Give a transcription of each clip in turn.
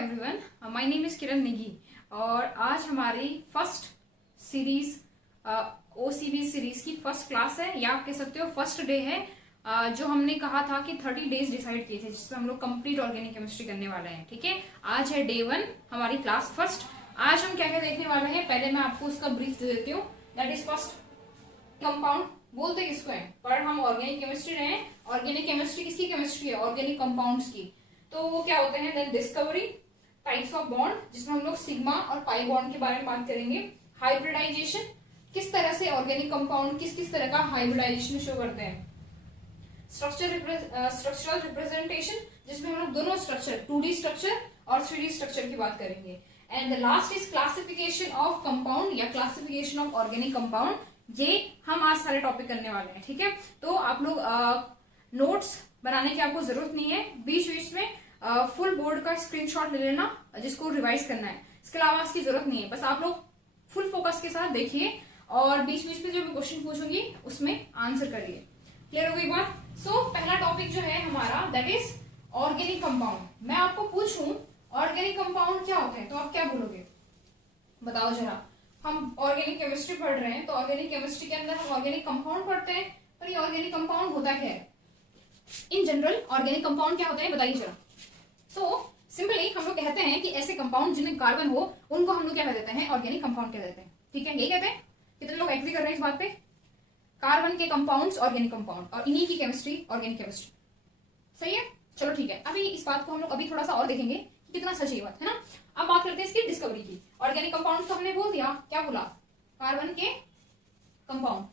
Everyone, my name is किरण नेगी और आज हमारी फर्स्ट सीरीज ओसीबी सीरीज की फर्स्ट क्लास है या आप कह सकते हो फर्स्ट डे है। जो हमने कहा था कि 30 डेज डिसाइड किए थे जिसमें हम लोग कंप्लीट ऑर्गेनिक केमिस्ट्री करने वाले हैं। ठीक है, आज है डे 1 हमारी क्लास फर्स्ट। आज हम क्या क्या देखने वाले हैं, पहले मैं आपको उसका ब्रीफ दे देती हूँ। दैट इज फर्स्ट कंपाउंड बोलते किसको है, पर हम ऑर्गेनिक केमिस्ट्री रहे हैं। ऑर्गेनिक केमिस्ट्री किसकी केमिस्ट्री है, ऑर्गेनिक कंपाउंड्स की। तो वो क्या होते हैं, then discovery, types of bond जिसमें हम लोग सिग्मा और पाई बॉन्ड के बारे में बात करेंगे। हाइब्रिडाइजेशन, किस तरह से ऑर्गेनिक कंपाउंड किस किस तरह का हाइब्रिडाइजेशन शो करते हैं। स्ट्रक्चरल रिप्रेजेंटेशन, जिसमें हम लोग दोनों स्ट्रक्चर 2D स्ट्रक्चर और 3D स्ट्रक्चर की बात करेंगे। And the last is classification of compound या क्लासिफिकेशन ऑफ ऑर्गेनिक कंपाउंड। ये हम आज सारे टॉपिक करने वाले हैं। ठीक है, तो आप लोग नोट्स बनाने की आपको जरूरत नहीं है, बीच बीच में फुल बोर्ड का स्क्रीनशॉट ले लेना जिसको रिवाइज करना है। इसके अलावा इसकी जरूरत नहीं है, बस आप लोग फुल फोकस के साथ देखिए और बीच बीच में जो मैं क्वेश्चन पूछूंगी उसमें आंसर करिए। क्लियर हो गई बात। सो पहला टॉपिक जो है हमारा दैट इज ऑर्गेनिक कंपाउंड। मैं आपको पूछूं ऑर्गेनिक कंपाउंड क्या होते हैं तो आप क्या बोलोगे, बताओ जरा। हम ऑर्गेनिक केमिस्ट्री पढ़ रहे हैं तो ऑर्गेनिक केमिस्ट्री के अंदर हम ऑर्गेनिक कंपाउंड पढ़ते हैं, पर ये ऑर्गेनिक कंपाउंड होता क्या है इन जनरल, ऑर्गेनिक कंपाउंड क्या होता है बताइए जरा। सो सिंपली हम लोग कहते हैं कि ऐसे कंपाउंड जिनमें कार्बन हो उनको हम लोग क्या कह देते हैं, ऑर्गेनिक कंपाउंड कह देते हैं। ठीक है, यही कहते हैं। कितने लोग एग्री कर रहे हैं इस बात पे, कार्बन के कंपाउंड्स ऑर्गेनिक कंपाउंड और इन्हीं की केमिस्ट्री ऑर्गेनिक केमिस्ट्री। सही है, चलो ठीक है। अभी इस बात को हम लोग अभी थोड़ा सा और देखेंगे कि कितना सच ये बात है ना। अब बात करते हैं इसकी डिस्कवरी की। ऑर्गेनिक कंपाउंड तो हमने बोल दिया, क्या बोला, कार्बन के कंपाउंड,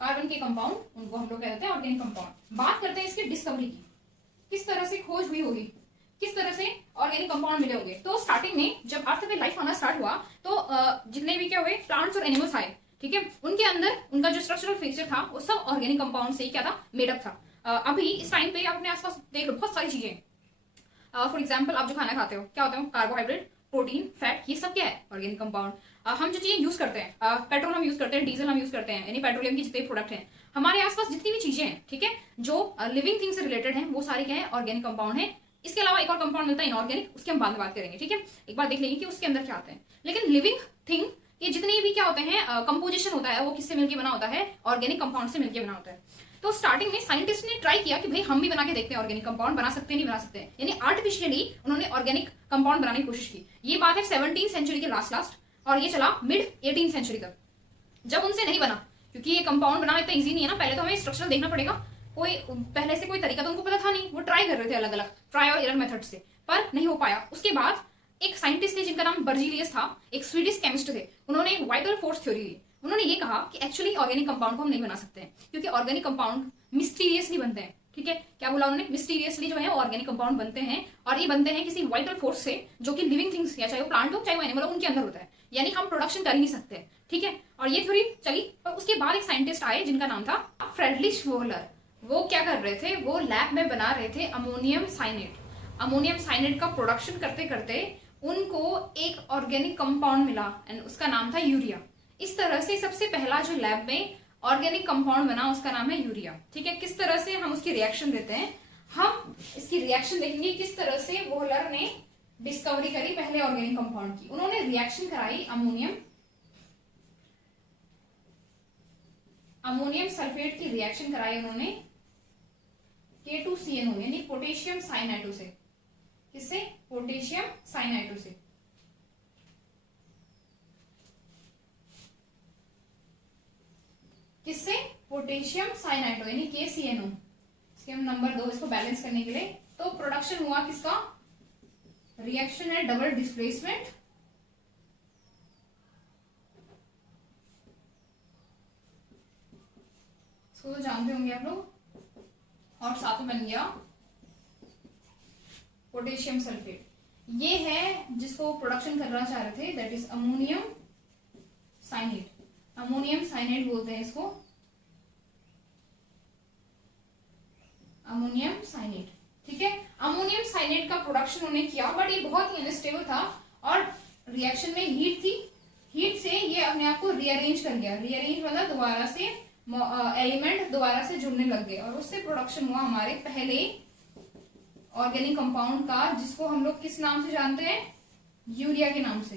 कार्बन के कंपाउंड उनको हम लोग कहते हैं ऑर्गेनिक कंपाउंड। बात करते हैं इसकी डिस्कवरी की, किस तरह से खोज हुई होगी, किस तरह से ऑर्गेनिक कंपाउंड मिले होंगे। तो स्टार्टिंग में जब अर्थ पे लाइफ आना स्टार्ट हुआ तो जितने भी क्या हुए प्लांट्स और एनिमल्स आए, ठीक है, उनके अंदर उनका जो स्ट्रक्चरल फीचर था वो सब ऑर्गेनिक कंपाउंड से ही क्या था, मेडअप था। अभी इस टाइम पे अपने आसपास देख लो बहुत सारी चीजें। फॉर एग्जाम्पल आप जो खाना खाते हो क्या होते हो, कार्बोहाइड्रेट, प्रोटीन, फैट, ये सब क्या है, ऑर्गेनिक कंपाउंड। हम जो चीजें यूज करते हैं, पेट्रोल हम यूज करते हैं, डीजल हम यूज करते हैं, यानी पेट्रोलियम की जितने प्रोडक्ट हैं, हमारे आसपास जितनी भी चीजें हैं, ठीक है, जो लिविंग थिंग से रिलेटेड है वो सारी क्या है, ऑर्गेनिक कंपाउंड है। इसके अलावा एक और कंपाउंड मिलता है इनऑर्गेनिक, उसके हम बाद में बात करेंगे। ठीक है, एक बार देख लेंगे कि उसके अंदर क्या आते हैं। लेकिन लिविंग थिंग ये जितनी भी क्या होते हैं, कंपोजिशन होता है वो किससे मिलकर बना होता है, ऑर्गेनिक कंपाउंड से मिलकर बना होता है। तो स्टार्टिंग में साइंटिस्ट ने ट्राई किया कि भाई हम भी बना के देखते हैं ऑर्गेनिक कंपाउंड, बना सकते हैं नहीं बना सकते हैं, यानी आर्टिफिशियली उन्होंने ऑर्गेनिक कंपाउंड बनाने की कोशिश की। ये बात है 17वीं सेंचुरी के लास्ट और ये चला मिड 18वीं सेंचुरी तक, जब उनसे नहीं बना। क्योंकि ये कंपाउंड बनाना इतना ईजी नहीं है ना, पहले तो हमें स्ट्रक्चर देखना पड़ेगा। कोई पहले से कोई तरीका तो उनको पता था नहीं, वो ट्राई कर रहे थे अलग अलग ट्राई और एरर मेथड से, पर नहीं हो पाया। उसके बाद एक साइंटिस्ट थे जिनका नाम बर्जीलियस था, एक स्वीडिश केमिस्ट थे, उन्होंने वाइटल फोर्स थ्योरी दी। उन्होंने ये कहा कि एक्चुअली ऑर्गेनिक कंपाउंड को हम नहीं बना सकते हैं क्योंकि ऑर्गेनिक कंपाउंड मिस्टीरियसली बनते हैं। ठीक है, क्या बोला उन्होंने, मिस्टीरियसली जो है ऑर्गेनिक कंपाउंड बनते हैं और ये बनते हैं किसी वाइटल फोर्स से जो कि लिविंग थिंग्स या चाहे वो प्लांट हो चाहे वो एनिमल हो उनके अंदर होता है, यानी हम प्रोडक्शन कर ही नहीं सकते। ठीक है, और ये थ्योरी चली। और उसके बाद एक साइंटिस्ट आए जिनका नाम था फ्रेडरिच वोहलर। वो क्या कर रहे थे, वो लैब में बना रहे थे अमोनियम साइनेट। अमोनियम साइनेट का प्रोडक्शन करते करते उनको एक ऑर्गेनिक कंपाउंड मिला एंड उसका नाम था यूरिया। इस तरह से सबसे पहला जो लैब में ऑर्गेनिक कंपाउंड बना उसका नाम है यूरिया। ठीक है, किस तरह से हम उसकी रिएक्शन देते हैं, हम इसकी रिएक्शन देखेंगे किस तरह से वोहलर ने डिस्कवरी करी पहले ऑर्गेनिक कंपाउंड की। उन्होंने रिएक्शन कराई अमोनियम सल्फेट की रिएक्शन कराई उन्होंने K2CnO यानी पोटेशियम साइनाइडो से। किससे, पोटेशियम साइनाइडो से। किससे, पोटेशियम साइनाइडो यानी KCnO। इसके हम नंबर 2 इसको बैलेंस करने के लिए। तो प्रोडक्शन हुआ किसका, रिएक्शन है डबल डिस्प्लेसमेंट। इसको तो जानते होंगे आप लोग, और साथ में बन गया पोटेशियम सल्फेट। ये है जिसको प्रोडक्शन करना चाह रहे थे, that is ammonium cyanate. Ammonium cyanate बोलते हैं इसको, अमोनियम साइनेट। ठीक है, अमोनियम साइनेट का प्रोडक्शन उन्होंने किया, बट ये बहुत ही अनस्टेबल था और रिएक्शन में हीट थी, हीट से ये अपने आप को रीअरेंज कर गया। रीअरेंज मतलब दोबारा से एलिमेंट दोबारा से जुड़ने लग गए और उससे प्रोडक्शन हुआ हमारे पहले ऑर्गेनिक कंपाउंड का, जिसको हम लोग किस नाम से जानते हैं, यूरिया के नाम से।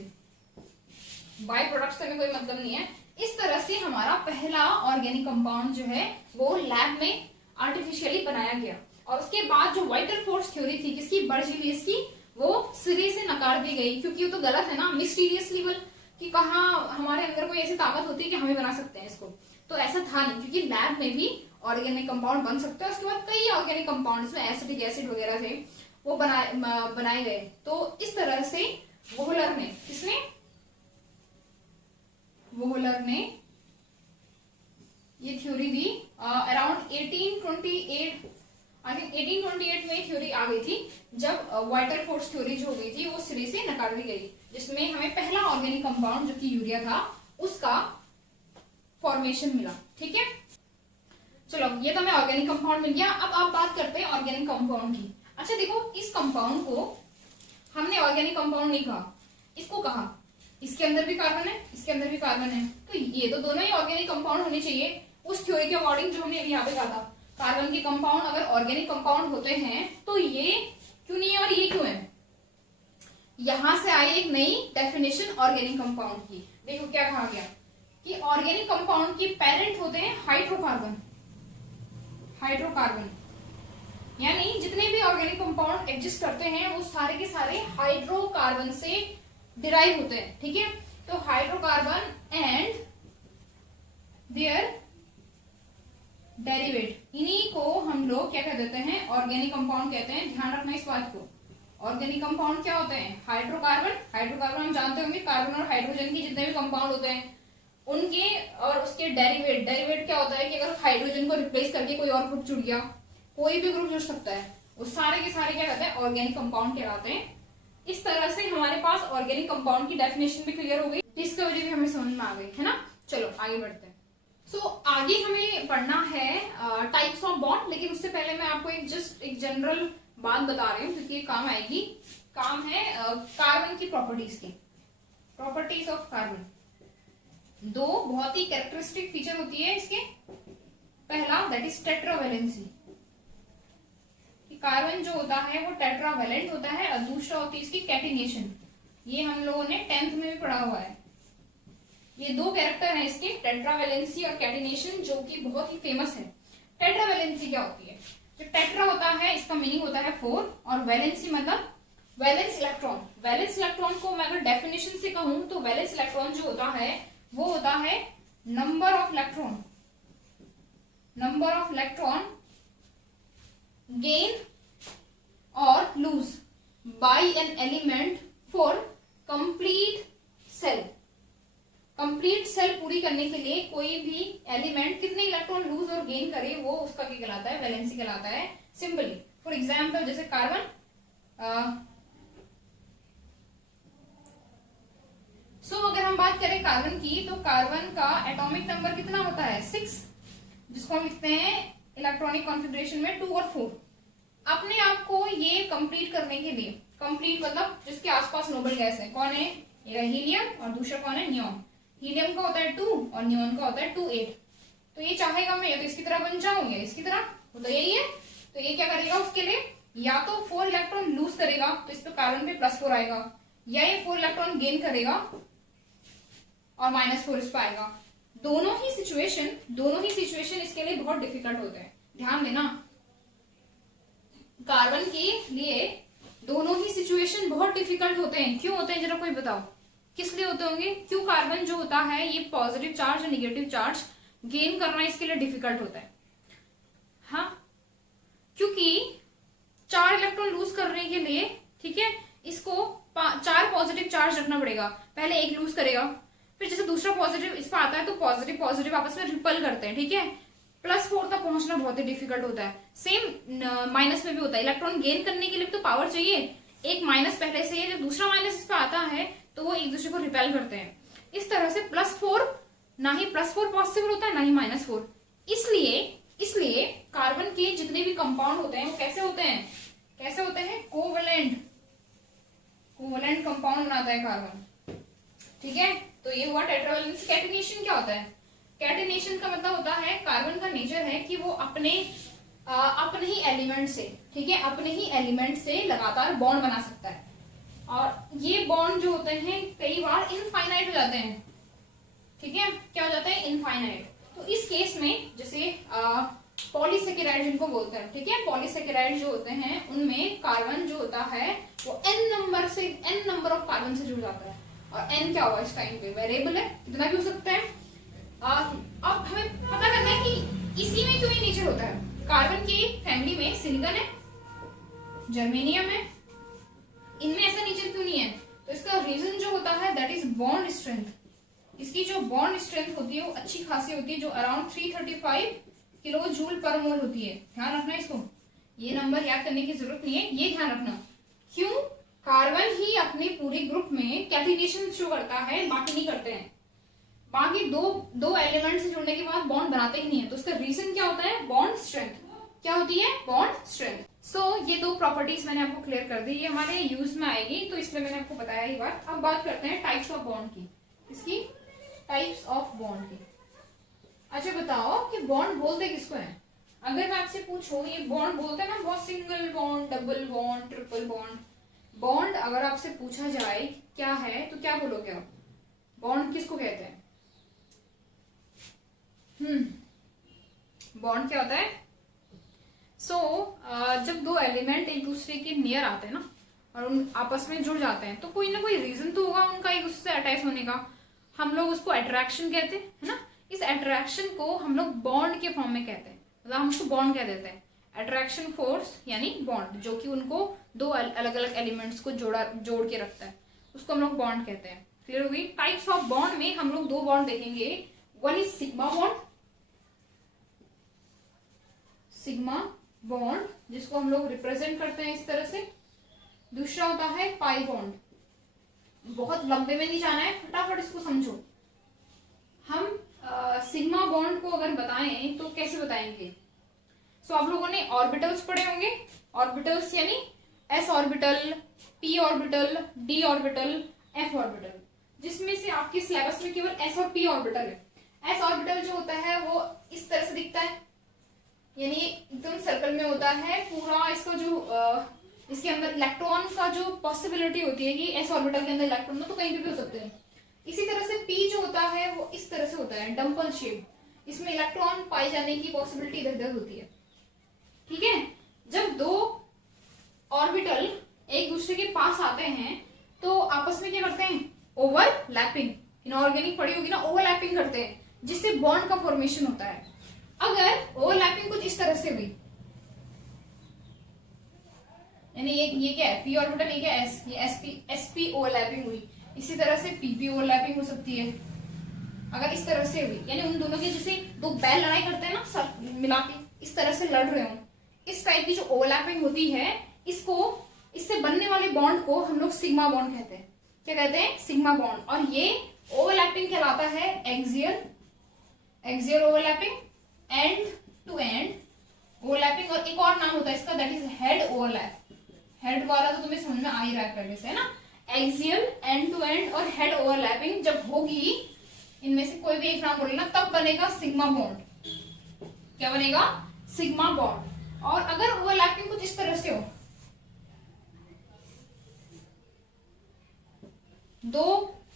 बाय प्रोडक्ट्स से हमें कोई मतलब नहीं है। इस तरह से हमारा पहला ऑर्गेनिक कंपाउंड जो है वो लैब में आर्टिफिशियली बनाया गया। और उसके बाद जो वाइटल फोर्स थ्योरी थी किसकी, बर्जीलियस की, वो सिरे से नकार दी गई, क्योंकि वो तो गलत है ना, मिस्टीरियस लेवल कि कहाँ हमारे अंदर कोई ऐसी ताकत होती है कि हम ही बना सकते हैं इसको, तो ऐसा था नहीं, क्योंकि लैब में भी ऑर्गेनिक कंपाउंड बन सकते हैं। उसके बाद कई ऑर्गेनिक कंपाउंड इसमें एसिटिक एसिड वगैरह थे वो बनाए गए। तो इस तरह से वोहलर ने, किसने, वोहलर ने ये theory the around 1828, I think 1828 में थ्योरी आ गई थी, जब वाइटल फोर्स थ्योरी जो हो गई थी वो सिरे से नकार दी गई, जिसमें हमें पहला ऑर्गेनिक कंपाउंड जो कि यूरिया था उसका फॉर्मेशन मिला। ठीक है, चलो ये तो हमें ऑर्गेनिक कंपाउंड मिल गया। अब आप बात करते हैं ऑर्गेनिक कंपाउंड की। अच्छा देखो, इस कंपाउंड को हमने ऑर्गेनिक कंपाउंड नहीं कहा, इसको कहा इसके अंदर भी कार्बन है, इसके अंदर भी कार्बन है, तो ये तो दोनों ही ऑर्गेनिक कंपाउंड होने चाहिए उस थ्योरी के अकॉर्डिंग जो हमने यहाँ पे कहा था। कार्बन के कंपाउंड अगर ऑर्गेनिक कंपाउंड होते हैं तो ये क्यों नहीं है और ये क्यों है। यहां से आई एक नई डेफिनेशन ऑर्गेनिक कंपाउंड की। देखो क्या कहा गया कि ऑर्गेनिक कंपाउंड के पेरेंट होते हैं हाइड्रोकार्बन। हाइड्रोकार्बन यानी जितने भी ऑर्गेनिक कंपाउंड एग्जिस्ट करते हैं वो सारे के सारे हाइड्रोकार्बन से डिराइव होते हैं। ठीक है, तो हाइड्रोकार्बन एंड देयर डेरिवेट, इन्हीं को हम लोग क्या कह देते हैं, ऑर्गेनिक कंपाउंड कहते हैं। ध्यान रखना इस बात को, ऑर्गेनिक कंपाउंड क्या होते हैं, हाइड्रोकार्बन। हाइड्रोकार्बन हम जानते होंगे कार्बन और हाइड्रोजन के जितने भी कंपाउंड होते हैं उनके, और उसके डेरिवेट। डेरिवेट क्या होता है कि अगर हाइड्रोजन को रिप्लेस करके कोई और ग्रुप जुड़ गया, कोई भी ग्रुप जुड़ सकता है, वो सारे के सारे क्या कहते हैं, ऑर्गेनिक कंपाउंड कहलाते हैं। इस तरह से हमारे पास ऑर्गेनिक कंपाउंड की डेफिनेशन भी क्लियर हो गई, डिस्कवरी भी हमें समझ में आ गई है ना। चलो आगे बढ़ते हैं। आगे हमें पढ़ना है टाइप्स ऑफ बॉन्ड, लेकिन उससे पहले मैं आपको एक जनरल बात बता रही हूँ क्योंकि ये काम आएगी। काम है कार्बन की प्रॉपर्टीज की, प्रॉपर्टीज ऑफ कार्बन। दो बहुत ही कैरेक्टरिस्टिक फीचर होती है इसके। पहला दैट इज टेट्रावेलेंसी, कार्बन जो होता है वो टेट्रावेलेंट होता है, और दूसरा होती है इसकी कैटिनेशन। ये हम लोगों ने 10th में भी पढ़ा हुआ है। ये दो कैरेक्टर हैं इसके, टेट्रावेलेंसी और कैटिनेशन, जो कि बहुत ही फेमस है। टेट्रावेलेंसी क्या होती है, जो टेट्रा होता है इसका मीनिंग होता है 4, और वैलेंसी मतलब वैलेंस इलेक्ट्रॉन। वैलेंस इलेक्ट्रॉन को मैं अगर डेफिनेशन से कहूं तो वैलेंस इलेक्ट्रॉन जो होता है वो होता है number of electron, number of electron gain और lose by an element for complete shell. Complete shell पूरी करने के लिए कोई भी एलिमेंट कितने इलेक्ट्रॉन लूज और गेन करे वो उसका क्या कहलाता है, वैलेंसी कहलाता है। सिंपली फॉर एग्जांपल जैसे कार्बन, अगर हम बात करें कार्बन की तो कार्बन का एटॉमिक नंबर कितना होता है, 6, जिसको हम लिखते हैं इलेक्ट्रॉनिक कॉन्फ़िगरेशन में 2 और 4। अपने आप को ये कंप्लीट करने के लिए, कंप्लीट मतलब जिसके आसपास नोबल गैस है, कौन है, हीलियम, और दूसरा कौन है, नियॉन। हीलियम का होता है 2 और नियॉन का होता है 2, 8। तो ये चाहेगा मैं या तो इसकी तरह बन जाऊं या इसकी तरह, तो यही है। तो ये क्या करेगा, उसके लिए या तो 4 इलेक्ट्रॉन लूज करेगा तो इस पे कार्बन पे +4 आएगा, या ये 4 इलेक्ट्रॉन गेन करेगा और -4 इस पे आएगा। दोनों ही सिचुएशन इसके लिए बहुत डिफिकल्ट होते हैं। ध्यान देना, कार्बन के लिए दोनों ही सिचुएशन बहुत डिफिकल्ट होते हैं। क्यों होते हैं जरा कोई बताओ, किस लिए होते होंगे? क्यों कार्बन जो होता है ये पॉजिटिव चार्ज और नेगेटिव चार्ज गेन करना इसके लिए डिफिकल्ट होता है। हाँ, क्योंकि 4 इलेक्ट्रॉन लूज करने के लिए, ठीक है, इसको 4 पॉजिटिव चार्ज रखना पड़ेगा। पहले एक लूज करेगा, फिर जैसे दूसरा पॉजिटिव इस पर आता है तो पॉजिटिव आपस में रिपल करते हैं, ठीक है। +4 तक पहुंचना बहुत ही डिफिकल्ट होता है। सेम माइनस में भी होता है। इलेक्ट्रॉन गेन करने के लिए तो पावर चाहिए, एक माइनस पहले से है, जब दूसरा माइनस इस पर आता है तो वो एक दूसरे को रिपेल करते हैं। इस तरह से +4 ना ही +4 पॉसिबल होता है ना ही -4। इसलिए कार्बन के जितने भी कंपाउंड होते हैं वो कैसे होते हैं, कोवलेंट कंपाउंड बनाता है कार्बन, ठीक है। तो ये हुआ टेट्रावेलेंसी। कैटिनेशन क्या होता है? कैटिनेशन का मतलब होता है कार्बन का नेचर है कि वो अपने अपने ही एलिमेंट से, ठीक है, अपने ही एलिमेंट से लगातार बॉन्ड बना सकता है। और ये बॉन्ड जो होते हैं कई बार इनफाइनाइट हो जाते हैं, ठीक है, क्या हो जाता है, इनफाइनाइट। तो इस केस में जैसे पॉलीसेकेराइड जिनको बोलते हैं, ठीक है, पॉलीसेकेराइड जो होते हैं उनमें कार्बन जो होता है वो n नंबर ऑफ कार्बन से जुड़ जाता है। और n क्या होगा इस टाइम पे, वेरिएबल है, कितना भी हो सकता है। अब हमें पता करना है कि इसी में क्यों ये नेचर होता है। कार्बन की फैमिली में सिलिकॉन है, जर्मेनियम है, इनमें ऐसा नेचर क्यों नहीं है? तो इसका रीजन जो होता है दैट इज बॉन्ड स्ट्रेंथ। इसकी जो बॉन्ड स्ट्रेंथ होती है वो अच्छी खासी होती है, जो अराउंड 335 किलो जूल पर मोल होती है। ध्यान रखना इसको, ये नंबर याद करने की जरूरत नहीं है, ये ध्यान रखना। क्यों? कार्बन ही अपने पूरे ग्रुप में कैटिनेशन शो करता है, बाकी नहीं करते हैं। बाकी दो एलिमेंट से जुड़ने के बाद बॉन्ड बनाते ही नहीं है। तो उसका रीजन क्या होता है? Bond strength. क्या होती है? Bond strength. सो ये दो प्रॉपर्टीज मैंने आपको क्लियर कर दी, ये हमारे यूज में आएगी, तो इसलिए मैंने आपको बताया ये बात। अब बात करते हैं टाइप्स ऑफ बॉन्ड की। इसकी टाइप्स ऑफ बॉन्ड की। अच्छा बताओ कि बॉन्ड बोलते किसको है? अगर मैं आपसे पूछूं ये बॉन्ड बोलते हैं ना, बहुत single bond, double bond, triple bond. Bond अगर आपसे पूछा जाए क्या है तो क्या बोलोगे आप? बॉन्ड किसको कहते हैं? बॉन्ड क्या होता है? जब दो एलिमेंट एक दूसरे के नियर आते हैं ना और उन आपस में जुड़ जाते हैं तो कोई ना कोई रीजन तो होगा उनका एक दूसरे से अटैच होने का। हम लोग उसको अट्रैक्शन कहते हैं, है ना। इस अट्रैक्शन को हम लोग बॉन्ड के फॉर्म में कहते हैं, मतलब हम उसको बॉन्ड कह देते हैं। अट्रैक्शन फोर्स यानी बॉन्ड, जो कि उनको दो अलग अलग एलिमेंट्स को जोड़ के रखता है, उसको हम लोग बॉन्ड कहते हैं। क्लियर हो गई? टाइप्स ऑफ बॉन्ड में हम लोग दो बॉन्ड देखेंगे। One is sigma bond, sigma bond जिसको हम लोग रिप्रेजेंट करते हैं इस तरह से। दूसरा होता है पाई बॉन्ड। बहुत लंबे में नहीं जाना है, फटाफट इसको समझो। हम सिग्मा बॉन्ड को अगर बताएं तो कैसे बताएंगे? आप लोगों ने ऑर्बिटल्स पढ़े होंगे। ऑर्बिटल्स यानी s orbital, p orbital, d orbital, f orbital, जिसमें से आपके सिलेबस में केवल s और p ऑर्बिटल है। s ऑर्बिटल जो होता है वो इस तरह से दिखता है, यानी एकदम सर्कल में होता है पूरा। इसका जो इसके अंदर इलेक्ट्रॉन का जो पॉसिबिलिटी होती है कि s ऑर्बिटल के अंदर इलेक्ट्रॉन तो कहीं भी हो सकते हैं। इसी तरह से p जो होता है वो इस तरह से होता है, डम्पल शेप। इसमें इलेक्ट्रॉन पाए जाने की पॉसिबिलिटी इधर उधर होती है, ठीक है। जब दो ऑर्बिटल एक दूसरे के पास आते हैं तो आपस में क्या करते हैं? ओवरलैपिंग। इनऑर्गेनिक पड़ी होगी ना, ओवरलैपिंग करते हैं, जिससे बॉन्ड का फॉर्मेशन होता है। अगर ओवरलैपिंग कुछ इस तरह से हुई, यानी ये क्या है? p ऑर्बिटल, ये क्या है? s, ये sp ओवरलैपिंग हुई। इसी तरह से pp ओवरलैपिंग हो सकती है अगर इस तरह से हुई, यानी उन दोनों की जैसे दो बैल लड़ाई करते हैं ना, सर मिला के इस तरह से लड़ रहे हो, इस टाइप की जो ओवरलैपिंग होती है, इससे बनने वाले बॉन्ड को हम लोग सिग्मा बॉन्ड कहते हैं। क्या कहते हैं? Sigma bond. और ये ओवरलैपिंग कहलाता है axial overlapping, end to end overlapping. और एक और नाम होता है इसका, that is head overlap. Head वाला तो तुम्हें समझ में आ ही रहा है पहले से, है ना। एक्सियल, एंड टू एंड और हेड ओवरलैपिंग जब होगी, इनमें से कोई भी एक नाम बोलेना, तब बनेगा सिग्मा बॉन्ड। क्या बनेगा? Sigma bond. और अगर ओवरलैपिंग कुछ इस तरह से हो, दो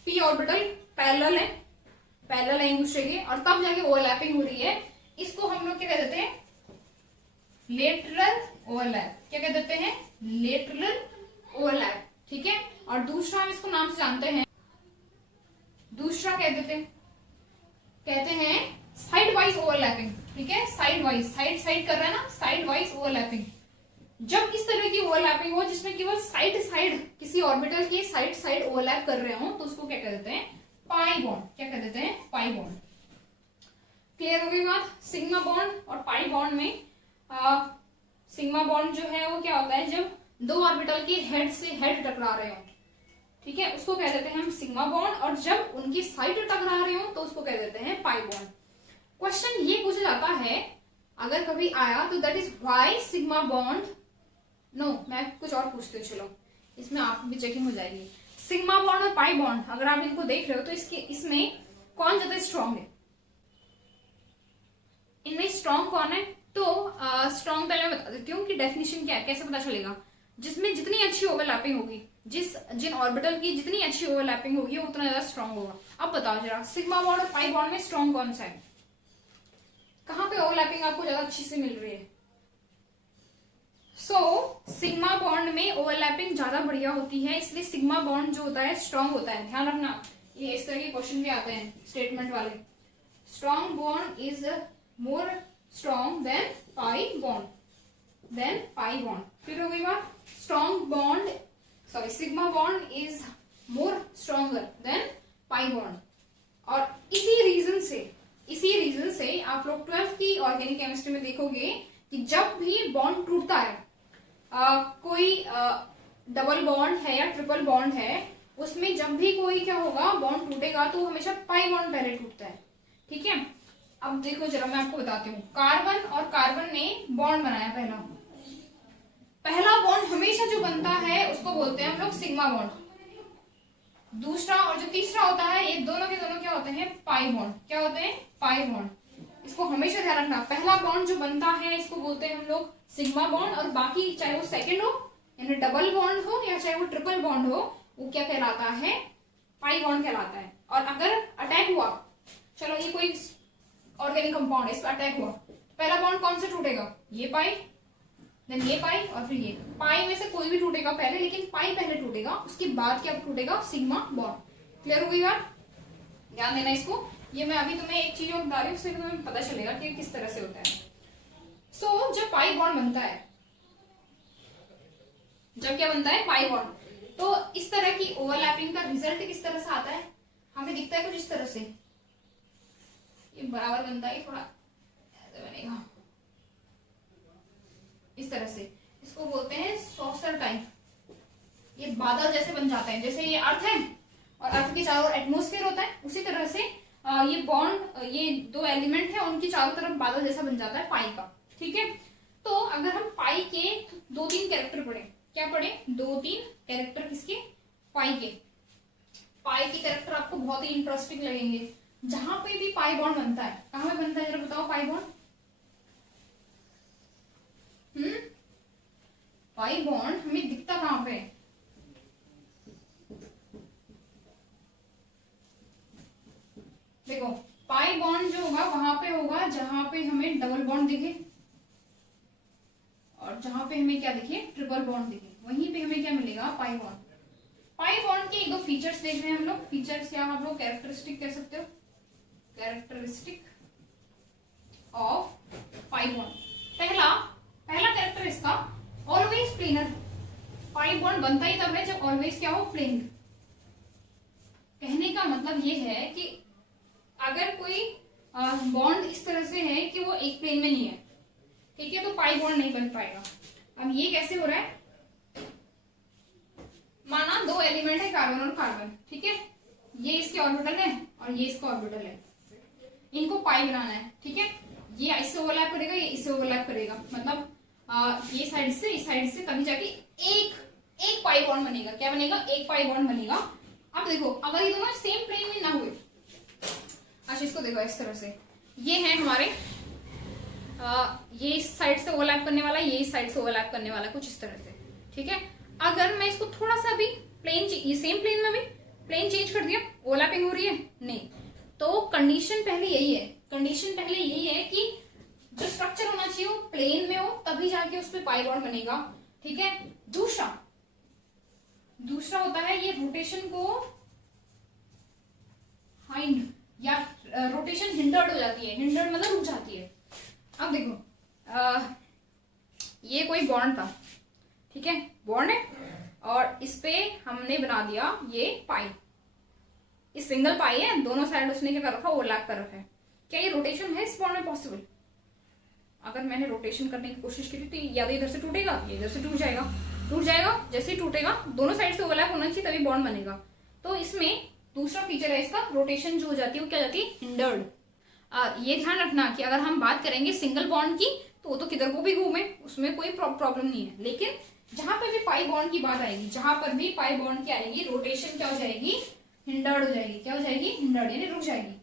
p ऑर्बिटल पैरेलल है एक दूसरे के, और तब जाके ओवरलैपिंग हो रही है, इसको हम लोग क्या कह देते हैं? Lateral overlap. क्या कह देते हैं? लेटरल ओवरलैप, ठीक है। और दूसरा हम इसको नाम से जानते हैं, दूसरा कहते हैं साइड वाइज ओवरलैपिंग, ठीक है। साइड वाइज, साइड कर रहा है ना, साइड वाइज ओवरलैपिंग। जब इस तरह की ओवरलैपिंग हो जिसमें केवल साइड किसी ऑर्बिटल की साइड ओवरलैप कर रहे हो, तो उसको क्या कह देते हैं? Pi bond. क्या कह देते हैं? Pi bond. क्लियर हो गई बात? सिग्मा बॉन्ड और पाई बॉन्ड में सिग्मा बॉन्ड जो है वो क्या होता है? जब दो ऑर्बिटल के हेड से हेड टकरा रहे हो, ठीक है, उसको कह देते हैं हम सिग्मा बॉन्ड। और जब उनकी साइड टकरा रहे हो तो उसको कह देते हैं पाई बॉन्ड। क्वेश्चन ये पूछा जाता है अगर कभी आया तो, that is why sigma bond. No, मैं कुछ और पूछती हूँ, चलो इसमें आप भी चेकिंग हो जाएगी। सिग्मा बॉन्ड और पाई बॉन्ड अगर आप इनको देख रहे हो तो इसमें कौन ज्यादा स्ट्रॉन्ग है? इनमें स्ट्रॉन्ग कौन है? तो स्ट्रॉन्ग पहले मैं बता देती हूँ कि डेफिनेशन क्या है, कैसे पता चलेगा। जिसमें जितनी अच्छी ओवरलैपिंग होगी, जिन ऑर्बिटल की जितनी अच्छी ओवरलैपिंग होगी वो उतना ज्यादा स्ट्रॉन्ग होगा। अब बताओ जरा, सिग्मा बॉन्ड और पाई बॉन्ड में स्ट्रॉन्ग कौन सा है? कहाँ पे ओवरलैपिंग आपको ज्यादा अच्छी से मिल रही है? सिग्मा बॉन्ड में ओवरलैपिंग ज्यादा बढ़िया होती है, इसलिए सिग्मा बॉन्ड जो होता है स्ट्रॉन्ग होता है। ध्यान रखना, ये इस तरह के क्वेश्चन भी आते हैं स्टेटमेंट वाले। Strong bond is more strong than pi bond. फिर हो गई बात, sigma bond is more stronger than pi bond. और इसी रीजन से आप लोग 12th की ऑर्गेनिक केमिस्ट्री में देखोगे कि जब भी बॉन्ड टूटता है, कोई डबल बॉन्ड है या ट्रिपल बॉन्ड है, उसमें जब भी कोई क्या होगा, बॉन्ड टूटेगा तो हमेशा पाई बॉन्ड पहले टूटता है। ठीक है, अब देखो जरा मैं आपको बताती हूँ। कार्बन और कार्बन ने बॉन्ड बनाया, पहला बॉन्ड हमेशा जो बनता है उसको बोलते हैं हम लोग सिग्मा बॉन्ड। दूसरा और जो तीसरा होता है, ये दोनों के दोनों क्या होते हैं? Pi bond. क्या होते हैं? Pi bond. इसको हमेशा ध्यान रखना, पहला बॉन्ड जो बनता है इसको बोलते हैं हम लोग सिग्मा बॉन्ड, और बाकी चाहे वो सेकेंड हो यानी डबल बॉन्ड हो या चाहे वो ट्रिपल बॉन्ड हो, वो क्या कहलाता है? पाई बॉन्ड कहलाता है। और अगर अटैक हुआ, चलो ये कोई ऑर्गेनिक कंपाउंड है, इस पर अटैक हुआ, पहला बॉन्ड कौन से टूटेगा? ये पाई, देन ये पाई, और फिर ये पाई में से कोई भी टूटेगा पहले, लेकिन पाई पहले टूटेगा, उसके बाद क्या टूटेगा? Sigma bond. क्लियर हो गई बात? ध्यान देना इसको। ये मैं अभी तुम्हें एक चीज और बता रही हूँ, उससे तुम्हें पता चलेगा कि किस तरह से होता है। जब पाई बॉन्ड बनता है, जब क्या बनता है? पाई बॉन्ड, तो इस तरह की ओवरलैपिंग का रिजल्ट किस तरह से आता है? हमें दिखता है कुछ इस तरह से, ये बराबर बनता है, थोड़ा ऐसे बनेगा इस तरह से। इसको बोलते हैं सॉसर टाइप। ये बादल जैसे बन जाते हैं, जैसे ये अर्थ है और अर्थ के चारों ओर एटमोस्फेयर होता है, उसी तरह से ये बॉन्ड, ये दो एलिमेंट है, उनकी चारों तरफ बादल जैसा बन जाता है पाई का। ठीक है, तो अगर हम पाई के 2-3 कैरेक्टर पढ़े, क्या पढ़े? 2-3 कैरेक्टर किसके? पाई के। पाई के कैरेक्टर आपको बहुत ही इंटरेस्टिंग लगेंगे। जहां पे भी पाई बॉन्ड बनता है, कहां पे बनता है जरा बताओ? पाई बॉन्ड, पाई बॉन्ड हमें दिखता कहां पे? देखो, पाई बॉन्ड जो होगा वहां पे होगा जहां पे हमें डबल बॉन्ड दिखे, और जहां पे हमें क्या दिखे? ट्रिपल बॉन्ड दिखे, वहीं पे हमें क्या मिलेगा? Pi bond. पाई बॉन्ड के एक दो फीचर्स देख रहे हैं हम लोग। फीचर्स या आप लोग कैरेक्टरिस्टिक कह सकते हो, कैरेक्टरिस्टिक ऑफ पाई बॉन्ड। पहला कैरेक्टर इसका ऑलवेज प्लेनर। पाई बॉन्ड बनता ही तब है जब ऑलवेज क्या हो? प्लेन। कहने का मतलब ये है कि अगर कोई बॉन्ड इस तरह से है कि वो एक प्लेन में नहीं है, ठीक है, तो पाई बॉन्ड नहीं बन पाएगा। अब ये कैसे हो रहा है? माना 2 एलिमेंट है, कार्बन और कार्बन, ठीक है, ये इसके ऑर्बिटल है और ये इसका ऑर्बिटल है, इनको पाई बनाना है। ठीक है, ये इससे ओवरलैप करेगा, ये इससे ओवरलैप करेगा, मतलब ये साइड से इस साइड से, तभी जाके एक पाई बॉन्ड बनेगा। क्या बनेगा? एक पाई बॉन्ड बनेगा। अब देखो, अगर ये दोनों सेम प्लेन में ना हुए, अच्छा इसको देखो इस तरह से, ये है हमारे ये इस साइड से ओवरलैप करने वाला, ये इस साइड से ओवरलैप करने वाला, कुछ इस तरह से। ठीक है, अगर मैं इसको थोड़ा सा भी प्लेन, ये सेम प्लेन में भी प्लेन चेंज कर दिया, ओवरलैपिंग हो रही है? नहीं। तो कंडीशन पहले यही है कि जो स्ट्रक्चर होना चाहिए वो प्लेन में हो, तभी जाके उस पर पाई बॉन्ड बनेगा। ठीक है, दूसरा होता है ये रोटेशन को हाइंड या रोटेशन हिंडर्ड हो जाती है। हिंडर्ड मतलब रुक जाती है। अब देखो, ये कोई बॉन्ड था, ठीक है, बॉन्ड है, और इस पे हमने बना दिया ये पाई। इस सिंगल पाई है, दोनों साइड उसने क्या कर रखा? ओवरलैप कर रखा है। क्या ये रोटेशन है इस बॉन्ड में पॉसिबल? अगर मैंने रोटेशन करने की कोशिश की थी तो या तो इधर से टूटेगा या इधर से टूट जाएगा। जैसे ही टूटेगा, दोनों साइड से ओवरलैप होना चाहिए, तभी बॉन्ड बनेगा। तो इसमें दूसरा फीचर है इसका, रोटेशन जो हो जाती है वो क्या जाती है? हिंडर्ड। ये ध्यान रखना कि अगर हम बात करेंगे सिंगल बॉन्ड की, तो वो तो किधर को भी घूमे, उसमें कोई प्रॉब्लम नहीं है। लेकिन जहां पर भी पाई बॉन्ड की बात आएगी, जहां पर भी पाई बॉन्ड की आएगी, रोटेशन क्या हो जाएगी? हिंडर्ड हो जाएगी। क्या हो जाएगी? हिंडर्ड, यानी रुक जाएगी।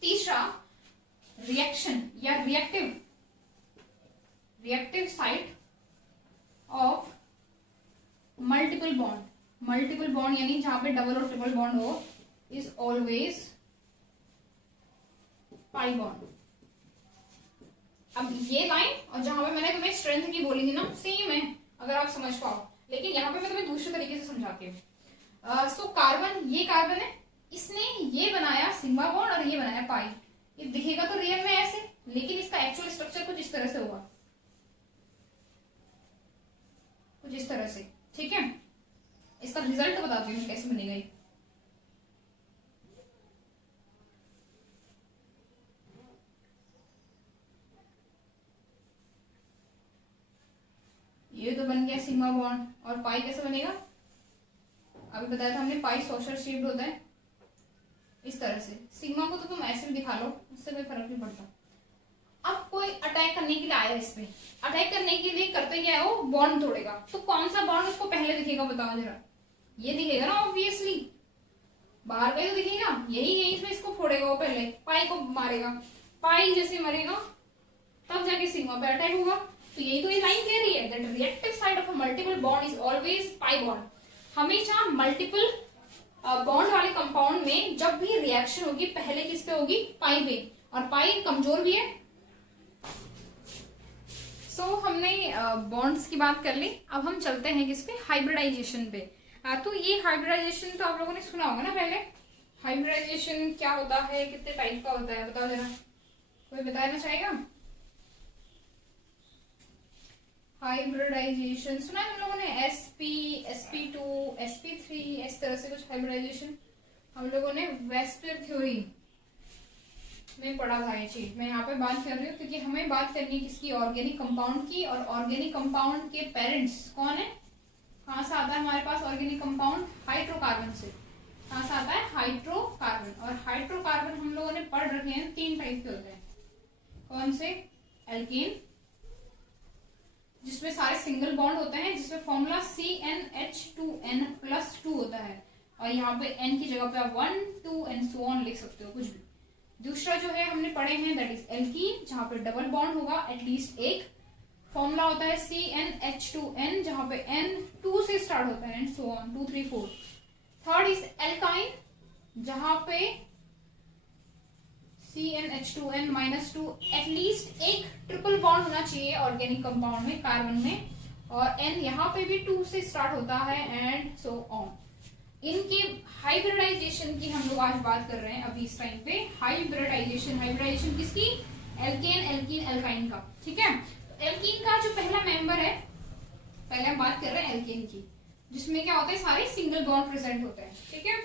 तीसरा रिएक्शन या reactive site of multiple bond यानी जहां पे डबल और ट्रिपल बॉन्ड हो इज ऑलवेज पाई बॉन्ड। अब ये लाइन और जहां पे मैंने तुम्हें स्ट्रेंथ की बोली थी ना सेम है अगर आप समझ पाओ, लेकिन यहाँ पे मैं तुम्हें दूसरे तरीके से समझाती हूँ। सो कार्बन, ये कार्बन है, इसने ये बनाया सिग्मा बॉन्ड और ये बनाया पाई। ये दिखेगा तो रियल में ऐसे, लेकिन इसका एक्चुअल स्ट्रक्चर कुछ इस तरह से होगा, कुछ इस तरह से। ठीक है, इसका रिजल्ट बताती हूँ कैसे बनेगा। ये तो बन गया सिग्मा बॉन्ड, और पाई कैसे बनेगा, अभी बताया था हमने, पाई सॉशर शेप्ड होता है इस तरह से। सिग्मा को तो तुम ऐसे भी दिखा लो, उससे कोई फर्क नहीं पड़ता। अब कोई अटैक करने के लिए आया इस पे, अटैक करने के लिए करते क्या है वो, बॉन्ड तोड़ेगा। तो कौन सा बॉन्ड उसको पहले दिखेगा बताओ जरा, ये दिखेगा ना ऑब्वियसली, बाहर का तो दिखेगा, यही इसमें इसको फोड़ेगा वो, पहले पाई को मारेगा। पाई जैसे मरेगा तब जाके सिग्मा पे अटैक होगा। तो यही तो ये लाइन कह रही है, that reactive side of a multiple bond is always pi bond. हमेशा मल्टीपल बॉन्ड वाले कंपाउंड में जब भी रिएक्शन होगी पहले किस पे होगी, पाई पे, और पाई कमजोर भी है। सो हमने बॉन्ड्स की बात कर ली, अब हम चलते हैं किस पे, हाइब्रिडाइजेशन पे। तो ये हाइब्रिडाइजेशन तो आप लोगों ने सुना होगा ना पहले। हाइब्रिडाइजेशन क्या होता है, कितने टाइप का होता है बताओ जरा, कोई बताना चाहेगा। हाइब्रिडाइजेशन सुना है तुम लोगों ने, sp, sp2, sp3, इस तरह से कुछ हाइब्रिडाइजेशन हम लोगों ने वेस्टर थ्योरी में पढ़ा था ये चीज। मैं यहाँ पे बात कर रही हूँ क्योंकि हमें बात करनी है किसकी, ऑर्गेनिक कंपाउंड की। और ऑर्गेनिक कंपाउंड के पेरेंट्स कौन है, कहाँ से आता है हमारे पास ऑर्गेनिक कंपाउंड, हाइड्रोकार्बन से। कहाँ से आता है, हाइड्रोकार्बन। और हाइड्रोकार्बन हम लोगों ने पढ़ रखे हैं 3 टाइप के होते हैं। कौन से, एल्केन जिसमें सारे सिंगल बॉन्ड होते हैं, जिसमें फॉर्मूला CnH2n+2 होता है, और यहाँ पे n की जगह पे आप 1, 2 एंड सो ऑन लिख सकते हो कुछ भी। दूसरा जो है हमने पढ़े हैं दैट इज एल्कीन, जहां पे डबल बॉन्ड होगा एटलीस्ट एक, फॉर्मूला होता है CnH2n, जहां पे n 2 से स्टार्ट होता है and so on 2, 3, 4। Third is alkyne, जहां पे CnH2n-2, एटलीस्ट एक ट्रिपल बॉन्ड होना चाहिए ऑर्गेनिक कंपाउंड में, कार्बन में, और n यहाँ पे भी 2 से स्टार्ट होता है एंड सो ऑन। इनके हाइब्रिडाइजेशन की हम लोग आज बात कर रहे हैं अभी इस टाइम पे। हाइब्रिडाइजेशन किसकी, एल्केन, एल्कीन, एल्काइन का। ठीक है, तो एल्कीन का जो पहला मेंबर है, पहले हम बात कर रहे हैं एल्केन की, जिसमें क्या होता है, सारे सिंगल बॉन्ड प्रेजेंट होते हैं। ठीक है,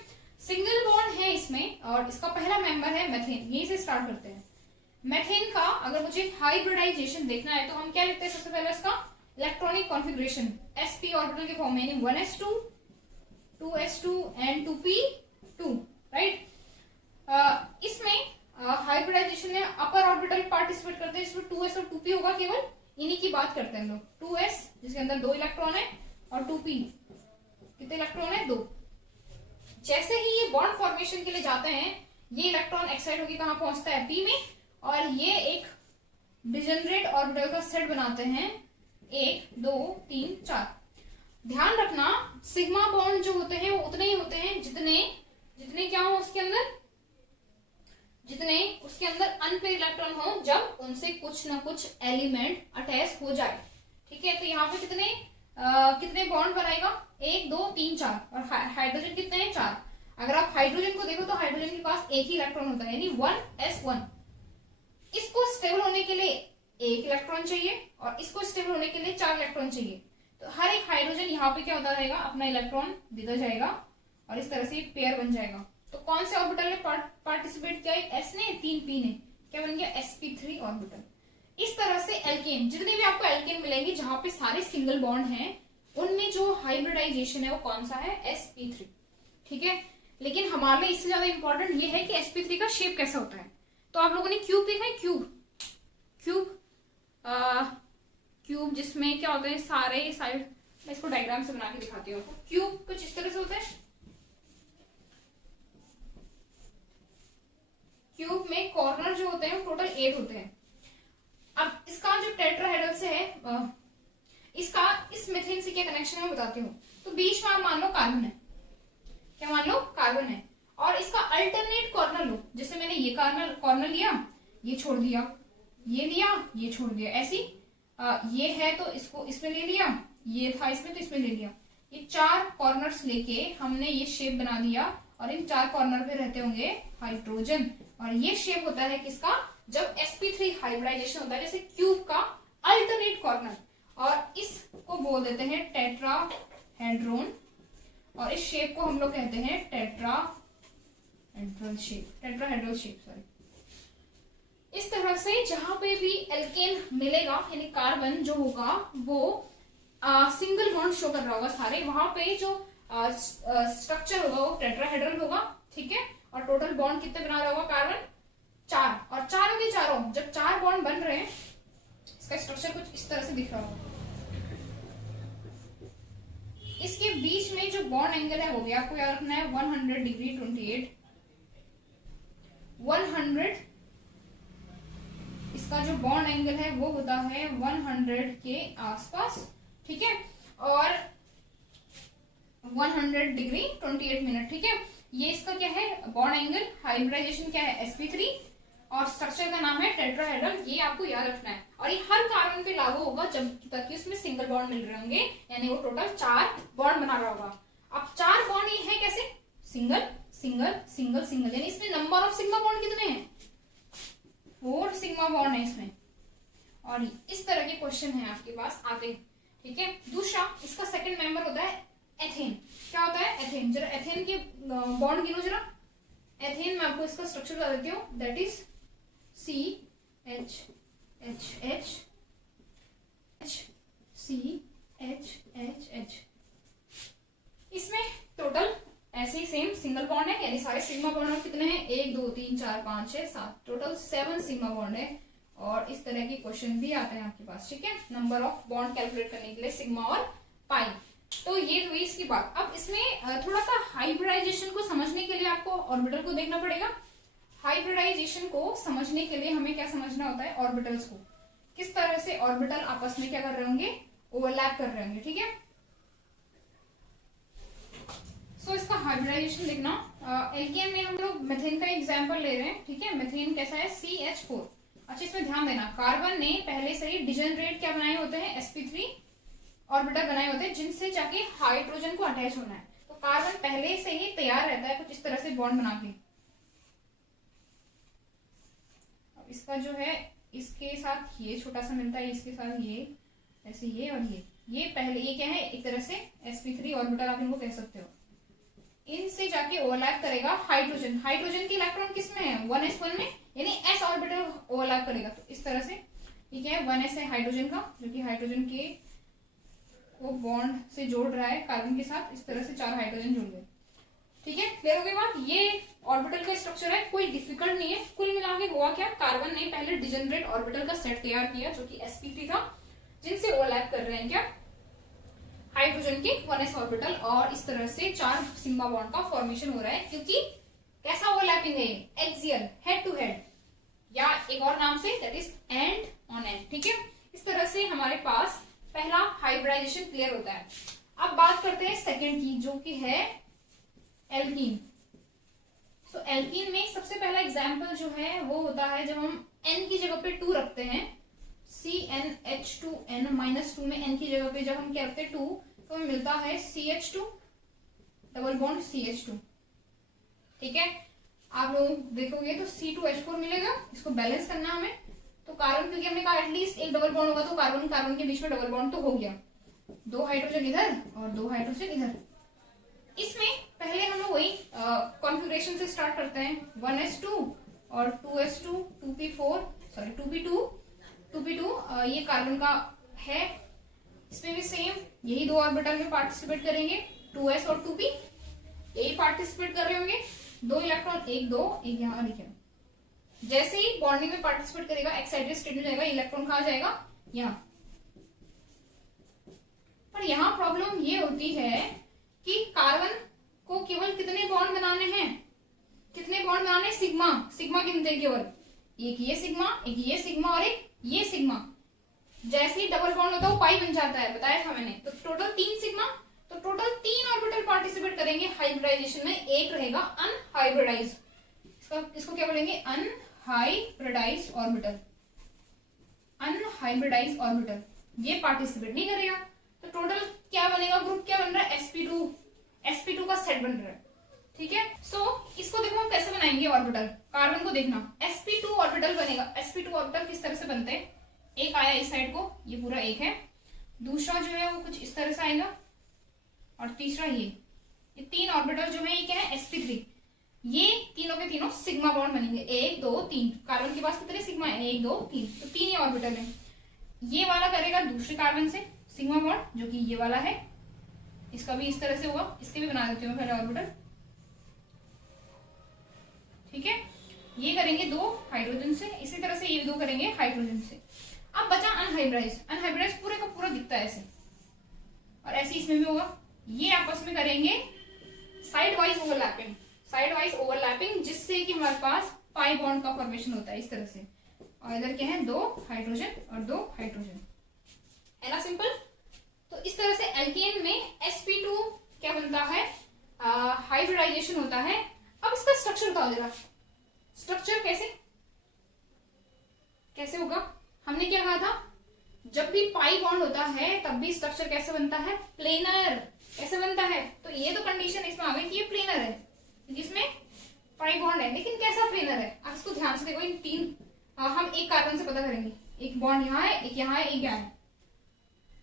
सिंगल बॉन्ड है इसमें, और इसका पहला मेंबर है मेथेन। यही से स्टार्ट करते हैं। मेथेन का अगर मुझे हाइब्रिडाइजेशन देखना है तो हम क्या लिखते हैं, सबसे पहले इसका इलेक्ट्रॉनिक कॉन्फ़िगरेशन sp ऑर्बिटल के फॉर्म में, यानी 1s2, 2s2 and 2p2, right. इसमें हाइब्रिडाइजेशन में अपर ऑर्बिटल पार्टिसिपेट करते हैं, इसमें 2s और 2p होगा, केवल इन्हीं की बात करते हैं हम लोग। 2s जिसके अंदर 2 इलेक्ट्रॉन है, और 2p कितने इलेक्ट्रॉन है, 2। जैसे ही ये बॉन्ड फॉर्मेशन के लिए जाते हैं, ये इलेक्ट्रॉन एक्साइड होकर कहां पहुंचता है, p में, और ये एक डिजेनरेट ऑर्बिटल का सेट बनाते हैं, 1, 2, 3, 4। ध्यान रखना, सिग्मा बॉन्ड जो होते हैं वो उतने ही होते हैं जितने क्या हो उसके अंदर, जितने उसके अंदर अनपेयर इलेक्ट्रॉन हो, जब उनसे कुछ ना कुछ एलिमेंट अटैच हो जाए। ठीक है, तो यहाँ पे कितने बॉन्ड बनाएगा, 1, 2, 3, 4, और हाइड्रोजन कितने हैं, 4। अगर आप हाइड्रोजन को देखो तो हाइड्रोजन के पास एक ही इलेक्ट्रॉन होता है, यानी 1s1। इसको स्टेबल होने के लिए 1 इलेक्ट्रॉन चाहिए, और इसको स्टेबल होने के लिए 4 इलेक्ट्रॉन चाहिए। तो हर एक हाइड्रोजन यहाँ पे क्या होता रहेगा, अपना इलेक्ट्रॉन देता जाएगा, और इस तरह से पेयर बन जाएगा। तो कौन से ऑर्बिटल ने पार्टिसिपेट किया, s ने, 3p ने, क्या बन गया, sp3 ऑर्बिटल। इस तरह से एल्केन, जितने भी आपको एल्केन मिलेंगे जहां पे सारे सिंगल बॉन्ड हैं, उनमें जो हाइब्रिडाइजेशन है वो कौन सा है, sp3। ठीक है, लेकिन हमारे लिए इससे ज्यादा इंपॉर्टेंट ये है कि sp3 का शेप कैसा होता है। तो आप लोगों ने क्यूब देखा है, क्यूब जिसमें क्या होता है, सारे साइड, मैं इसको डायग्राम से बना के दिखाती हूँ आपको। क्यूब कुछ इस तरह से होता है, क्यूब में कॉर्नर जो होते हैं वो टोटल 8 होते हैं। अब इसका जो टेट्राहेड्रल से है इसका इस मीथेन से क्या कनेक्शन है मैं बताती हूँ। तो बीच में आप मान लो कार्बन है, क्या मान लो कार्बन है, और इसका अल्टरनेट कॉर्नर लो, जैसे मैंने ये कॉर्नर लिया, ये छोड़ दिया, ये लिया, ये छोड़ दिया, ऐसी ये है तो इसको इसमें ले लिया, ये था इसमें तो इसमें ले लिया। ये 4 कॉर्नर्स लेके हमने ये शेप बना दिया और इन 4 कॉर्नर पे रहते होंगे हाइड्रोजन, और ये शेप होता है किसका, जब sp3 हाइब्रिडाइजेशन होता है, जैसे क्यूब का अल्टरनेट कॉर्नर, और इसको बोल देते हैं टेट्राहेड्रॉन, और इस शेप को हम लोग कहते हैं टेट्राहेड्रल शेप सॉरी। इस तरह से जहां पे भी एल्केन मिलेगा यानी कार्बन जो होगा वो सिंगल बॉन्ड शो कर रहा होगा सारे, वहां पे जो स्ट्रक्चर होगा वो टेट्राहेड्रल होगा, ठीक है। और टोटल बॉन्ड कितने बना रहा होगा कार्बन, 4, और चारों के चारों जब 4 बॉन्ड बन रहे हैं इसका स्ट्रक्चर कुछ इस तरह से दिख रहा होगा। इसके बीच में जो बॉन्ड एंगल है वो भी आपको याद रखना है 100 डिग्री 28 100, इसका जो बॉन्ड एंगल है वो होता है 100 के आसपास, ठीक है, और 100 डिग्री 28 मिनट, ठीक है। ये इसका क्या है बॉन्ड एंगल, हाइब्रिडाइजेशन क्या है sp3, और स्ट्रक्चर का नाम है टेट्राहेड्रल, ये आपको याद रखना है। और ये हर कार्बन पे लागू होगा जब तक कि उसमें सिंगल बॉन्ड मिल रहे होंगे, यानी वो टोटल 4 बॉन्ड बना रहा होगा। अब 4 बॉन्ड ये है कैसे, सिंगल सिंगल सिंगल सिंगल, यानी इसमें नंबर ऑफ सिग्मा बॉन्ड कितने हैं, 4 सिग्मा बॉन्ड है इसमें, और इस तरह के क्वेश्चन है आपके पास आते हैं, ठीक है। दूसरा इसका सेकंड मेंबर होता है एथेन। क्या होता है एथेन, जरा एथेन के बॉन्ड गिनो जरा। एथेन में आपको इसका स्ट्रक्चर बता देती हूँ, दैट इज CH इसमें टोटल ऐसे ही सेम सिंगल बॉन्ड है, यानी सारे सिग्मा बॉन्ड कितने हैं, 1 2 3 4 5 6 7, टोटल 7 सिग्मा बॉन्ड है। और इस तरह के क्वेश्चन भी आते हैं आपके पास, ठीक है, नंबर ऑफ बॉन्ड कैलकुलेट करने के लिए सिग्मा और पाई। तो ये हुई इसकी बात। अब इसमें थोड़ा सा हाइब्रिडाइजेशन को समझने के लिए आपको ऑर्बिटल को देखना पड़ेगा। हाइब्रिडाइजेशन को समझने के लिए हमें क्या समझना होता है, ऑर्बिटल्स को, किस तरह से ऑर्बिटल आपस में क्या कर रहे होंगे, ओवरलैप कर रहे होंगे, ठीक है। सो इसका हाइब्रिडाइजेशन देखना, एल्केन में हम लोग मेथेन का एग्जांपल ले रहे हैं, ठीक है। मेथेन कैसा है, CH4। अच्छा इसमें ध्यान देना, कार्बन ने पहले से ही डिजेनरेट क्या बनाए होते हैं, sp3 ऑर्बिटल बनाए होते हैं जिनसे जाके हाइड्रोजन को अटैच होना है। तो कार्बन पहले से ही तैयार रहता है कुछ इस तरह से बॉन्ड बना के। अब इसका जो है इसके साथ ये छोटा सा मिलता है, इसके साथ ये ऐसे, ये और ये पहले ये क्या है, एक तरह से sp3 ऑर्बिटल आप इनको कह सकते हो। इनसे जाके ओवरलैप करेगा हाइड्रोजन, हाइड्रोजन के इलेक्ट्रॉन किस में है, 1s1 में, यानी s ऑर्बिटल ओवरलैप करेगा। तो इस तरह से ये क्या है, 1s है हाइड्रोजन का, जो कि हाइड्रोजन के वो बॉन्ड से जोड़ रहा है कार्बन के साथ, इस तरह से 4 हाइड्रोजन जुड़ गए, ठीक है। क्लियर हो गई बात। ये ऑर्बिटल का स्ट्रक्चर है, कोई डिफिकल्ट नहीं है। कुल मिला के हुआ क्या, कार्बन ने पहले डिजेनरेट ऑर्बिटल का सेट तैयार किया जो कि sp3 था, जिनसे ओवरलैप कर रहे हैं क्या, हाइड्रोजन के 1s ऑर्बिटल, और इस तरह से 4 सिग्मा बॉन्ड का फॉर्मेशन हो रहा है। क्योंकि कैसा ओवरलैपिंग है, एक्सियल, हेड टू हेड, या एक और नाम say that is and on and, ठीक है। इस तरह से हमारे पास पहला हाइब्रिडाइजेशन क्लियर होता है। अब बात करते हैं सेकंड की, जो कि है एल्कीन। सो एल्कीन में सबसे पहला एग्जाम्पल जो है वो होता है जब हम n की जगह पे 2 रखते हैं, CnH2n -2 में n की जगह पे जब हम क्या रखते हैं 2, तो हमें मिलता है CH2 डबल बॉन्ड CH2, ठीक है। आप लोग देखोगे तो C2H4 मिलेगा, इसको बैलेंस करना हमें। तो कार्बन, क्योंकि हमने कहा एटलीस्ट एक डबल बॉन्ड होगा, तो कार्बन कार्बन के बीच में डबल बॉन्ड तो हो गया, 2 हाइड्रोजन इधर और 2 हाइड्रोजन इधर। इसमें पहले हम लोग वही कॉन्फ़िगरेशन से स्टार्ट करते हैं, 1s2 और 2s2 2p4 सॉरी 2p2 ये कार्बन का है। इसमें भी सेम यही 2 ऑर्बिटल में पार्टिसिपेट करेंगे, 2s और 2p यही पार्टिसिपेट कर रहे होंगे, 2 इलेक्ट्रॉन, 1 2 1 यहाँ लिखे। जैसे ही बॉन्डिंग में पार्टिसिपेट करेगा एक्साइटेड स्टेट में जाएगा, इलेक्ट्रॉन कहाँ जाएगा, यहाँ। पर यहाँ प्रॉब्लम ये होती है कि कार्बन को केवल कितने बॉन्ड बनाने हैं, कितने बॉन्ड बनाने, सिग्मा, सिग्मा गिनते हैं केवल, एक ये सिग्मा, एक ये सिग्मा और एक ये सिग्मा। जैसे ही डबल बॉन्ड होता है वो पाई बन जाता है, बताया था मैंने। तो टोटल 3 सिग्मा, तो टोटल 3 ऑर्बिटल पार्टिसिपेट करेंगे हाइब्रिडाइजेशन में, एक रहेगा अनहाइब्रिडाइज। इसको क्या बोलेंगे, अनहाइब्रिडाइज ऑर्बिटल, अनहाइब्रिडाइज ऑर्बिटल, ये पार्टिसिपेट नहीं करेगा। तो टोटल क्या बनेगा, ग्रुप क्या बन रहा है, sp2 का सेट बन रहा है, ठीक है। सो इसको देखो हम कैसे बनाएंगे ऑर्बिटल, कार्बन को देखना, sp2 ऑर्बिटल बनेगा। sp2 ऑर्बिटल किस तरह से बनते हैं, एक आया इस साइड को, ये पूरा एक है, दूसरा जो है वो कुछ इस तरह से आएगा, और तीसरा ये 3 ऑर्बिटल जो है ये क्या है, sp3। ये तीनों के तीनों सिग्मा बॉन्ड बनेंगे, 1 2 3। कार्बन के पास कितने सिग्मा है, 1 2 3, तो 3 ही ऑर्बिटल है। ये वाला करेगा दूसरे कार्बन से सिग्मा बॉन्ड, जो कि ये वाला है, इसका भी इस तरह से होगा, इसके भी बना देती हूँ पहले ऑर्बिटल, ठीक है। ये करेंगे 2 हाइड्रोजन से, इसी तरह से ये 2 करेंगे हाइड्रोजन से। अब बचा अनहाइब्रिडाइज, अनहाइब्रिडाइज पूरे का पूरा दिखता है ऐसे, और ऐसे इसमें भी होगा। ये आपस में करेंगे side wise overlapping, side wise overlapping, जिससे कि हमारे पास पाई बॉन्ड का फॉर्मेशन होता है इस तरह से। और इधर क्या है, 2 हाइड्रोजन और 2 हाइड्रोजन, है ना, सिंपल। तो इस तरह से एल्केन में sp2 क्या बनता है, हाइब्रिडाइजेशन होता है। अब इसका स्ट्रक्चर बताओ जरा, स्ट्रक्चर कैसे होगा। हमने क्या कहा था, जब भी पाई बॉन्ड होता है तब भी स्ट्रक्चर कैसे बनता है, प्लेनर, कैसे बनता है। तो ये तो कंडीशन इसमें आ गई कि ये प्लेनर है, जिसमें पाई बॉन्ड है, लेकिन कैसा प्लेनर है। अब इसको ध्यान से देखो, इन 3 हम एक कार्बन से पता करेंगे, एक बॉन्ड यहाँ है, एक यहाँ है, एक यहाँ है,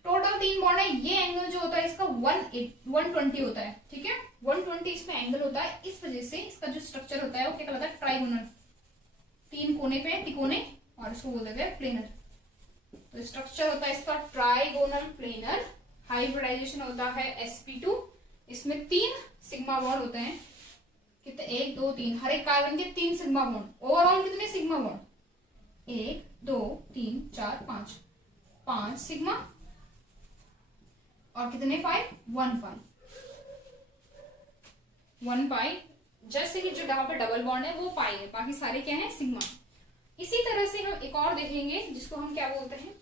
टोटल 3 बॉन्ड है। ये एंगल जो होता है इसका 120 होता है, ठीक है, 120 इसमें एंगल होता है। इस वजह से इसका जो स्ट्रक्चर होता है वो क्या कहलाता है, ट्राइगोनल, 3 कोने पे तिकोने, और इसको बोल देते हैं प्लेनर। तो स्ट्रक्चर होता है इसका ट्राइगोनल प्लेनर। हाइब्रिडाइजेशन होता है sp2, इसमें 3 सिग्मा बॉन्ड होते हैं, कितने, 1 2 3, हर एक कार्बन के 3 सिग्मा बॉन्ड। ओवरऑल कितने सिग्मा बॉन्ड, 1 2 3 4 5, 5 सिग्मा, और कितने पाई, 1 पाई, 1 पाई। जैसे कि जो यहाँ पे डबल बॉन्ड है वो पाई है, बाकी सारे क्या है, सिग्मा। इसी तरह से हम एक और देखेंगे जिसको हम क्या बोलते हैं,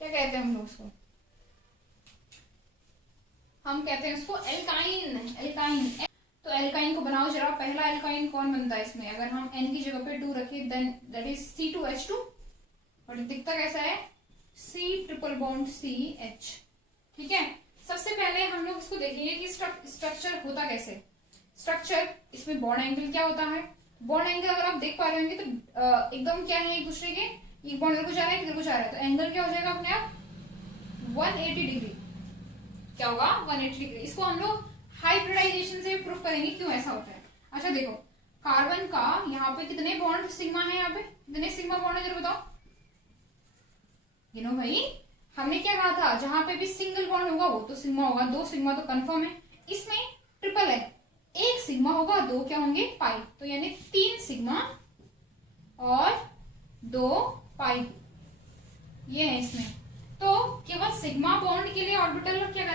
क्या कहते हैं हम लोग उसको, हम कहते हैं उसको एल्काइन, एल्काइन। तो एल्काइन को बनाओ जरा। पहला एल्काइन कौन बनता है इसमें, अगर हम n की जगह पे 2 रखें, देन दैट इज C2H2, और दिखता कैसा है, C ट्रिपल बॉन्ड CH, ठीक है। सबसे पहले हम लोग इसको देखेंगे कि स्ट्रक्चर होता कैसे। स्ट्रक्चर, इसमें बॉन्ड एंगल क्या होता है, बॉन्ड एंगल अगर आप देख पा रहे होंगे तो एकदम क्या है, एक दूसरे के, एक बॉन्ड इधर को जा रहा है, इधर को जा रहा है, तो एंगल क्या हो जाएगा अपने आप 180 डिग्री, क्या होगा 180 डिग्री। इसको हम लोग हाइब्रिडाइजेशन से प्रूफ करेंगे क्यों ऐसा होता है। अच्छा देखो, कार्बन का यहाँ पे कितने बॉन्ड सिग्मा है, यहाँ पे कितने सिग्मा बॉन्ड है जरा बताओ, गिनो भाई। हमने क्या कहा था, जहां पे भी सिंगल बॉन्ड होगा वो तो सिग्मा होगा, 2 सिग्मा तो कंफर्म है। इसमें ट्रिपल है, 1 सिग्मा होगा, 2 क्या होंगे, पाई, तो यानी 3 सिग्मा और 2 पाई, ये है इसमें। तो केवल सिग्मा बॉन्ड के लिए ऑर्बिटल क्या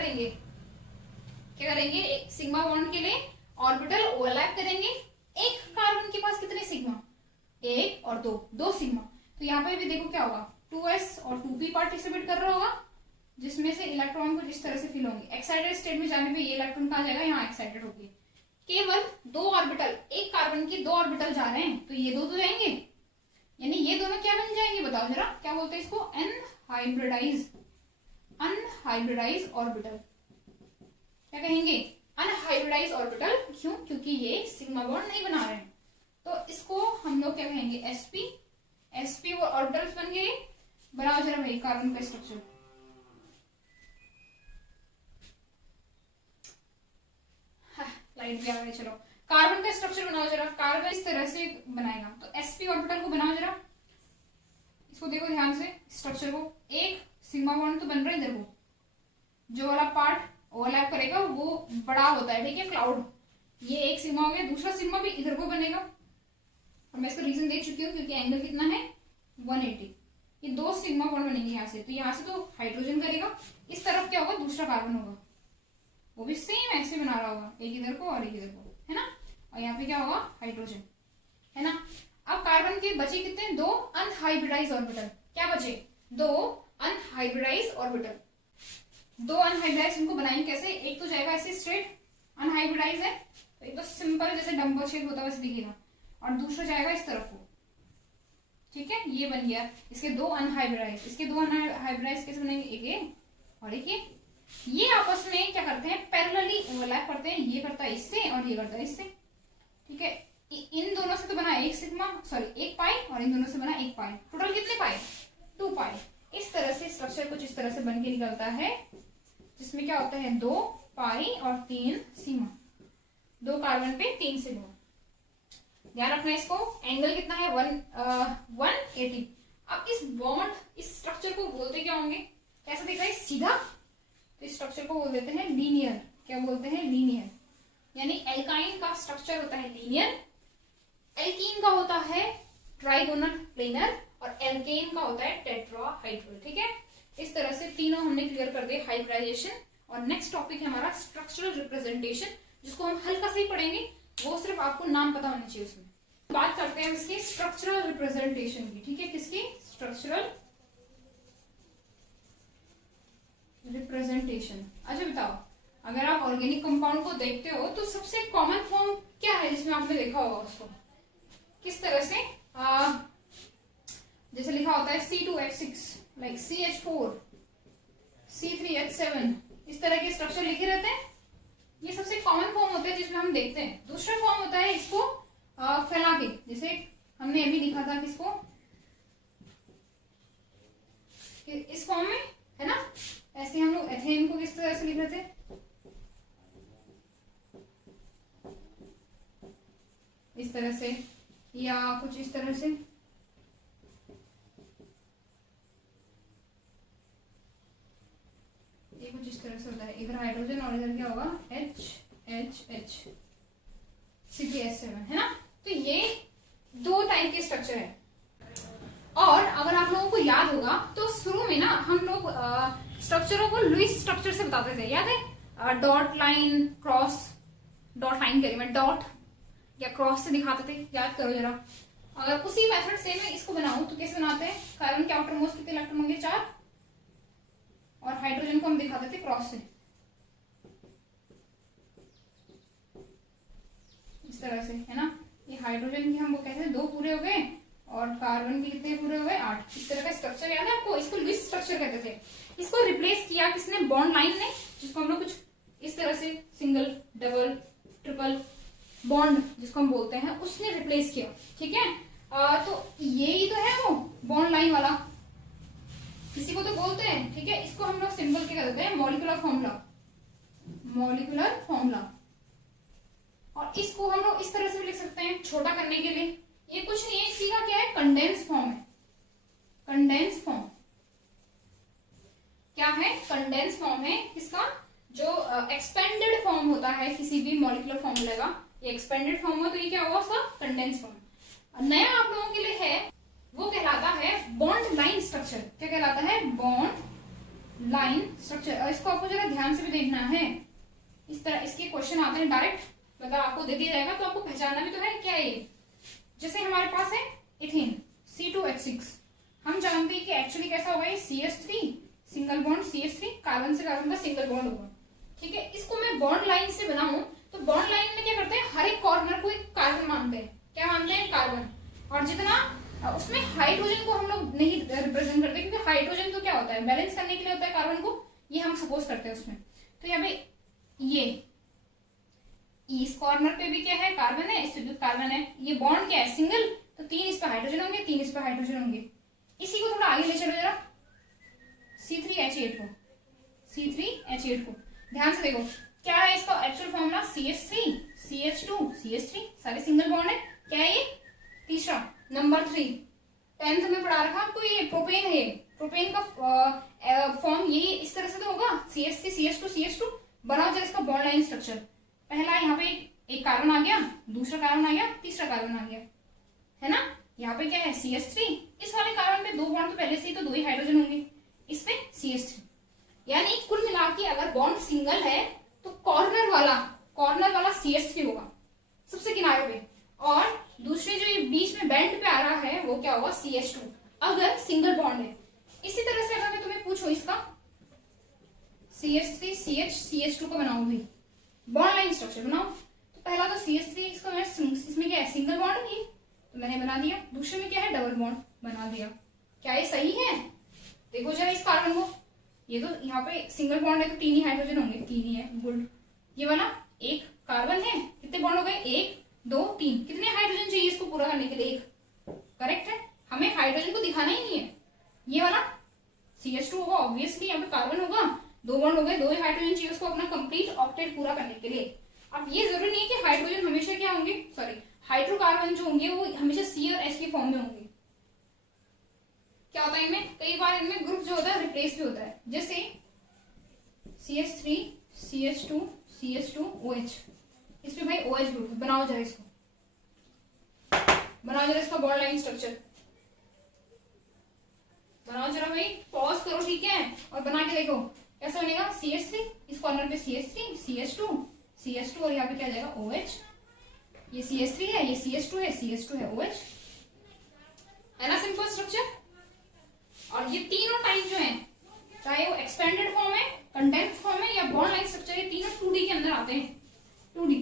करेंगे, सिग्मा बॉन्ड के लिए ऑर्बिटल ओवरलैप करेंगे। एक कार्बन के पास कितने सिग्मा, 1 और 2 सिग्मा, तो यहाँ पे भी देखो क्या होगा, 2s और 2p पार्टिसिपेट कर रहा होगा, जिसमें से इलेक्ट्रॉन कुछ इस तरह से फिल होंगे। एक्साइटेड स्टेट में जाने पे ये इलेक्ट्रॉन कहाँ जाएगा, यहाँ एक्साइटेड होगी। केवल 2 ऑर्बिटल, एक कार्बन के 2 ऑर्बिटल जा रहे हैं, तो ये 2 तो जाएंगे, यानी ये दोनों क्या बन जाएंगे बताओ जरा, क्या बोलते हैं इसको, अनहाइब्रिडाइज ऑर्बिटल। क्या कहेंगे, अनहाइब्रिडाइज ऑर्बिटल। क्यों, क्योंकि ये सिग्मा बॉन्ड नहीं बना रहे हैं। तो इसको हम लोग क्या कहेंगे, sp वो ऑर्बिटल्स बन गए। बनाओ जरा भाई कार्बन का स्ट्रक्चर। लाइट भी आ गई, चलो कार्बन का स्ट्रक्चर बनाओ जरा। कार्बन इस तरह से बनाएगा, तो sp ऑर्बिटल को बनाओ जरा। इसको देखो ध्यान से स्ट्रक्चर को, एक सिग्मा बॉन्ड तो बन रहा है इधर को, जो वाला पार्ट ओवरलैप करेगा वो बड़ा होता है, ठीक है, क्लाउड। ये एक सिग्मा हो गया, दूसरा सिग्मा भी इधर को बनेगा, और मैं इसका रीजन दे चुकी हूँ क्योंकि एंगल कितना है 180। ये 2 सिग्मा बॉन्ड बनेंगे यहाँ से, तो यहाँ से तो हाइड्रोजन करेगा, इस तरफ क्या होगा, दूसरा कार्बन होगा, वो भी सेम ऐसे बना रहा होगा, एक इधर को और एक इधर को, है ना। और यहाँ पे क्या होगा, हाइड्रोजन, है ना। अब कार्बन के बचे कितने, 2 अनहाइब्रिडाइज ऑर्बिटल। क्या बचे, 2 अनहाइब्रिडाइज ऑर्बिटल। 2 अनहाइब्रिडाइज, इनको बनाएंगे कैसे, एक तो जाएगा ऐसे स्ट्रेट, अनहाइब्रिडाइज है तो एक तो सिंपल जैसे डम्बल शेप होता है वैसे दिखेगा, और दूसरा जाएगा इस तरफ को, ठीक है, ये बन गया इसके 2 अनहाइब्रिडाइज। इसके 2 अनहाइब्रिडाइज कैसे बनेंगे, एक ये और एक ये आपस में क्या करते हैं, पैरेलली ओवरलैप करते हैं, ये करता है इससे और ये करता है इससे, ठीक है। इन दोनों से तो बना एक सिग्मा, सॉरी 1 पाई, और इन दोनों से बना 1 पाई, टोटल कितने पाई, 2 पाई। इस तरह से स्ट्रक्चर कुछ इस तरह से बन के निकलता है, जिसमें क्या होता है 2 पाई और 3 सिग्मा, 2 कार्बन पे 3 सिग्मा। ध्यान रखना इसको, एंगल कितना है 180। अब इस बॉन्ड, इस स्ट्रक्चर को बोलते क्या होंगे, कैसा दिख रहा है, सीधा, तो इस स्ट्रक्चर को बोल देते हैं लीनियर। क्या बोलते हैं, लीनियर। यानी एल्काइन का स्ट्रक्चर होता है लीनियर, एल्कीन का होता है ट्राइगोनल प्लेनर, और एल्केन का होता है टेट्राहाइड्रल, ठीक है। इस तरह से तीनों हमने क्लियर कर दिए, हाइब्रिडाइजेशन। और नेक्स्ट टॉपिक है हमारा स्ट्रक्चरल रिप्रेजेंटेशन, जिसको हम हल्का से ही पढ़ेंगे, वो सिर्फ आपको नाम पता होना चाहिए उसमें। बात करते हैं इसकी स्ट्रक्चरल रिप्रेजेंटेशन की, ठीक है, किसकी, स्ट्रक्चरल रिप्रेजेंटेशन। अच्छा बताओ, अगर आप ऑर्गेनिक कंपाउंड को देखते हो तो सबसे कॉमन फॉर्म क्या है जिसमें आपने देखा होगा उसको, किस तरह से, जैसे लिखा होता है C2H6, लाइक CH4, C3H7, इस तरह के स्ट्रक्चर लिखे रहते हैं। ये सबसे कॉमन फॉर्म होता है जिसमें हम देखते हैं। दूसरा फॉर्म होता है इसको फैला के, जैसे हमने अभी लिखा था किसको, इस फॉर्म में, है ना। ऐसे हम लोग एथेन को किस तरह से लिख रहे थे, इस तरह से, या कुछ इस तरह से, ये कुछ इस तरह से होता है, इधर हाइड्रोजन और इधर क्या होगा, HHH, C3H7, है ना। तो ये 2 टाइप के स्ट्रक्चर है। और अगर आप लोगों को याद होगा तो शुरू में ना हम लोग स्ट्रक्चरों को लुईस स्ट्रक्चर से बताते थे, याद है, dot line cross, dot line कह रही मैं, डॉट या क्रॉस से दिखाते थे, याद करो जरा। अगर उसी मेथड से मैं इसको बनाऊं तो कैसे बनाते हैं, कार्बन के आउटर मोस्ट कितने इलेक्ट्रॉन होंगे, 4, और हाइड्रोजन को हम दिखाते थे क्रॉस से, इस तरह से, है ना। ये हाइड्रोजन की हम वो कहते हैं 2 पूरे हो गए, और कार्बन के कितने पूरे हो गए, 8। इस तरह का स्ट्रक्चर याद है आपको, इसको लुईस स्ट्रक्चर कहते थे। इसको रिप्लेस किया किसने, बॉन्ड लाइन ने, जिसको हम लोग कुछ इस तरह से सिंगल, डबल, ट्रिपल बॉन्ड जिसको हम बोलते हैं, उसने रिप्लेस किया, ठीक है। तो यही तो है वो बॉन्ड लाइन वाला, किसी को तो बोलते हैं, ठीक है। इसको हम लोग सिंपल क्या कहते हैं, मॉलिक्यूलर फॉर्मूला, मॉलिक्यूलर फॉर्मूला। और इसको हम लोग इस तरह से भी लिख सकते हैं छोटा करने के लिए, ये कुछ नहीं है, इसी का क्या है, कंडेंस फॉर्म है। कंडेंस फॉर्म क्या है, कंडेंस फॉर्म है किसका, जो एक्सपेंडेड फॉर्म होता है किसी भी मॉलिक्यूलर फॉर्मूला का, ये एक्सपेंडेड फॉर्म हो तो ये क्या होगा उसका, कंडेंस फॉर्म। नया आप लोगों के लिए है, वो कहलाता है बॉन्ड लाइन स्ट्रक्चर। क्या कहलाता है, बॉन्ड लाइन स्ट्रक्चर। और इसको आपको जरा ध्यान से भी देखना है, इस तरह इसके क्वेश्चन आते हैं डायरेक्ट, मतलब आपको दे दिया जाएगा तो आपको पहचानना भी तो है क्या है ये। जैसे हमारे पास है इथेन C2H6, हम जानते हैं कि एक्चुअली कैसा होगा, ये CH3 single bond, CH3 carbon से कार्बन का सिंगल बॉन्ड होगा, ठीक है। इसको मैं बॉन्ड लाइन से बनाऊं तो बॉन्ड लाइन में क्या करते हैं, हर एक कॉर्नर को एक कार्बन मानते हैं, क्या मानते हैं, कार्बन। और जितना उसमें हाइड्रोजन को हम लोग नहीं रिप्रेजेंट करते, क्योंकि हाइड्रोजन तो क्या होता है, बैलेंस करने के लिए होता है कार्बन को, ये हम सपोज करते हैं उसमें। तो यहाँ पे ये इस कॉर्नर पे भी क्या है, कार्बन है, इस पे भी कार्बन है, ये बॉन्ड क्या है, सिंगल, तो 3 इस पे हाइड्रोजन होंगे, 3 इस पे हाइड्रोजन होंगे। इसी को थोड़ा आगे ले चलो जरा, C3H8 को, C3H8 को ध्यान से देखो, क्या है इसका actual formula, CH3 CH2 CH3, सारे सिंगल बॉन्ड है। क्या है ये, तीसरा नंबर 3, 10th में पढ़ा रखा आपको, ये प्रोपेन है, प्रोपेन का फॉर्म ये इस तरह से तो होगा, CH3 CH2 CH2, बनाओ जरा इसका बॉन्ड लाइन स्ट्रक्चर। पहला यहाँ पे एक कार्बन आ गया, दूसरा कार्बन आ गया, तीसरा कार्बन आ गया, है ना। यहाँ पे क्या है, CH3, इस वाले कार्बन पे 2 बॉन्ड तो पहले से ही तो 2 ही हाइड्रोजन होंगे, इस पे CH3। यानी कुल मिला के अगर बॉन्ड सिंगल है तो कॉर्नर वाला CH3 होगा, सबसे किनारे किनारे पे, और दूसरे जो ये बीच में बेंड पे आ रहा है वो क्या होगा, CH2, अगर सिंगल बॉन्ड है। इसी तरह से अगर मैं तुम्हें पूछूं इसका CH3 CH CH2 को बनाओ भाई, बॉन्ड लाइन स्ट्रक्चर बनाओ, तो पहला तो CH3 इसका मैं इसमें क्या है, सिंगल बॉन्ड है ये, तो मैंने बना दिया। दूसरे में क्या है, डबल बॉन्ड बना दिया। क्या ये सही है? देखो जरा इस कार्बन को, ये तो यहाँ पे सिंगल बॉन्ड है तो 3 ही हाइड्रोजन होंगे, 3 ही है, गुड। ये वाला एक कार्बन है, कितने बॉन्ड हो गए, 1 2 3, कितने हाइड्रोजन चाहिए इसको पूरा करने के लिए, 1, करेक्ट है। हमें हाइड्रोजन को दिखाना ही नहीं है। ये वाला CH2 होगा ऑब्वियसली, यहाँ पे कार्बन होगा, 2 बॉन्ड हो गए, 2 हाइड्रोजन चाहिए उसको अपना कंप्लीट ऑक्टेट पूरा करने के लिए। अब ये जरूरी नहीं है कि हाइड्रोजन हमेशा क्या होंगे, सॉरी हाइड्रोकार्बन जो होंगे वो हमेशा C और H की फॉर्म में होंगे। क्या होता है इनमें, कई बार इनमें ग्रुप जो होता है रिप्लेस भी होता है, जैसे CH3 CH2 CH2 OH, इसमें भाई OH ग्रुप है। बनाओ जरा इसको, बनाओ जरा इसका बॉन्ड लाइन स्ट्रक्चर, बनाओ जरा भाई, पॉज करो ठीक है, और बना के देखो कैसा बनेगा। CH3, इस कॉर्नर पे CH3 CH2 और यहाँ पे क्या जाएगा OH, ये CH3 है, ये CH2 है, CH2 है, OH है ना, सिंपल स्ट्रक्चर। और ये तीनों टाइप जो हैं, चाहे वो एक्सपेंडेड फॉर्म है, कंडेंस्ड फॉर्म है या बॉन्ड लाइन स्ट्रक्चर, ये तीनों 2D के अंदर आते हैं। 2D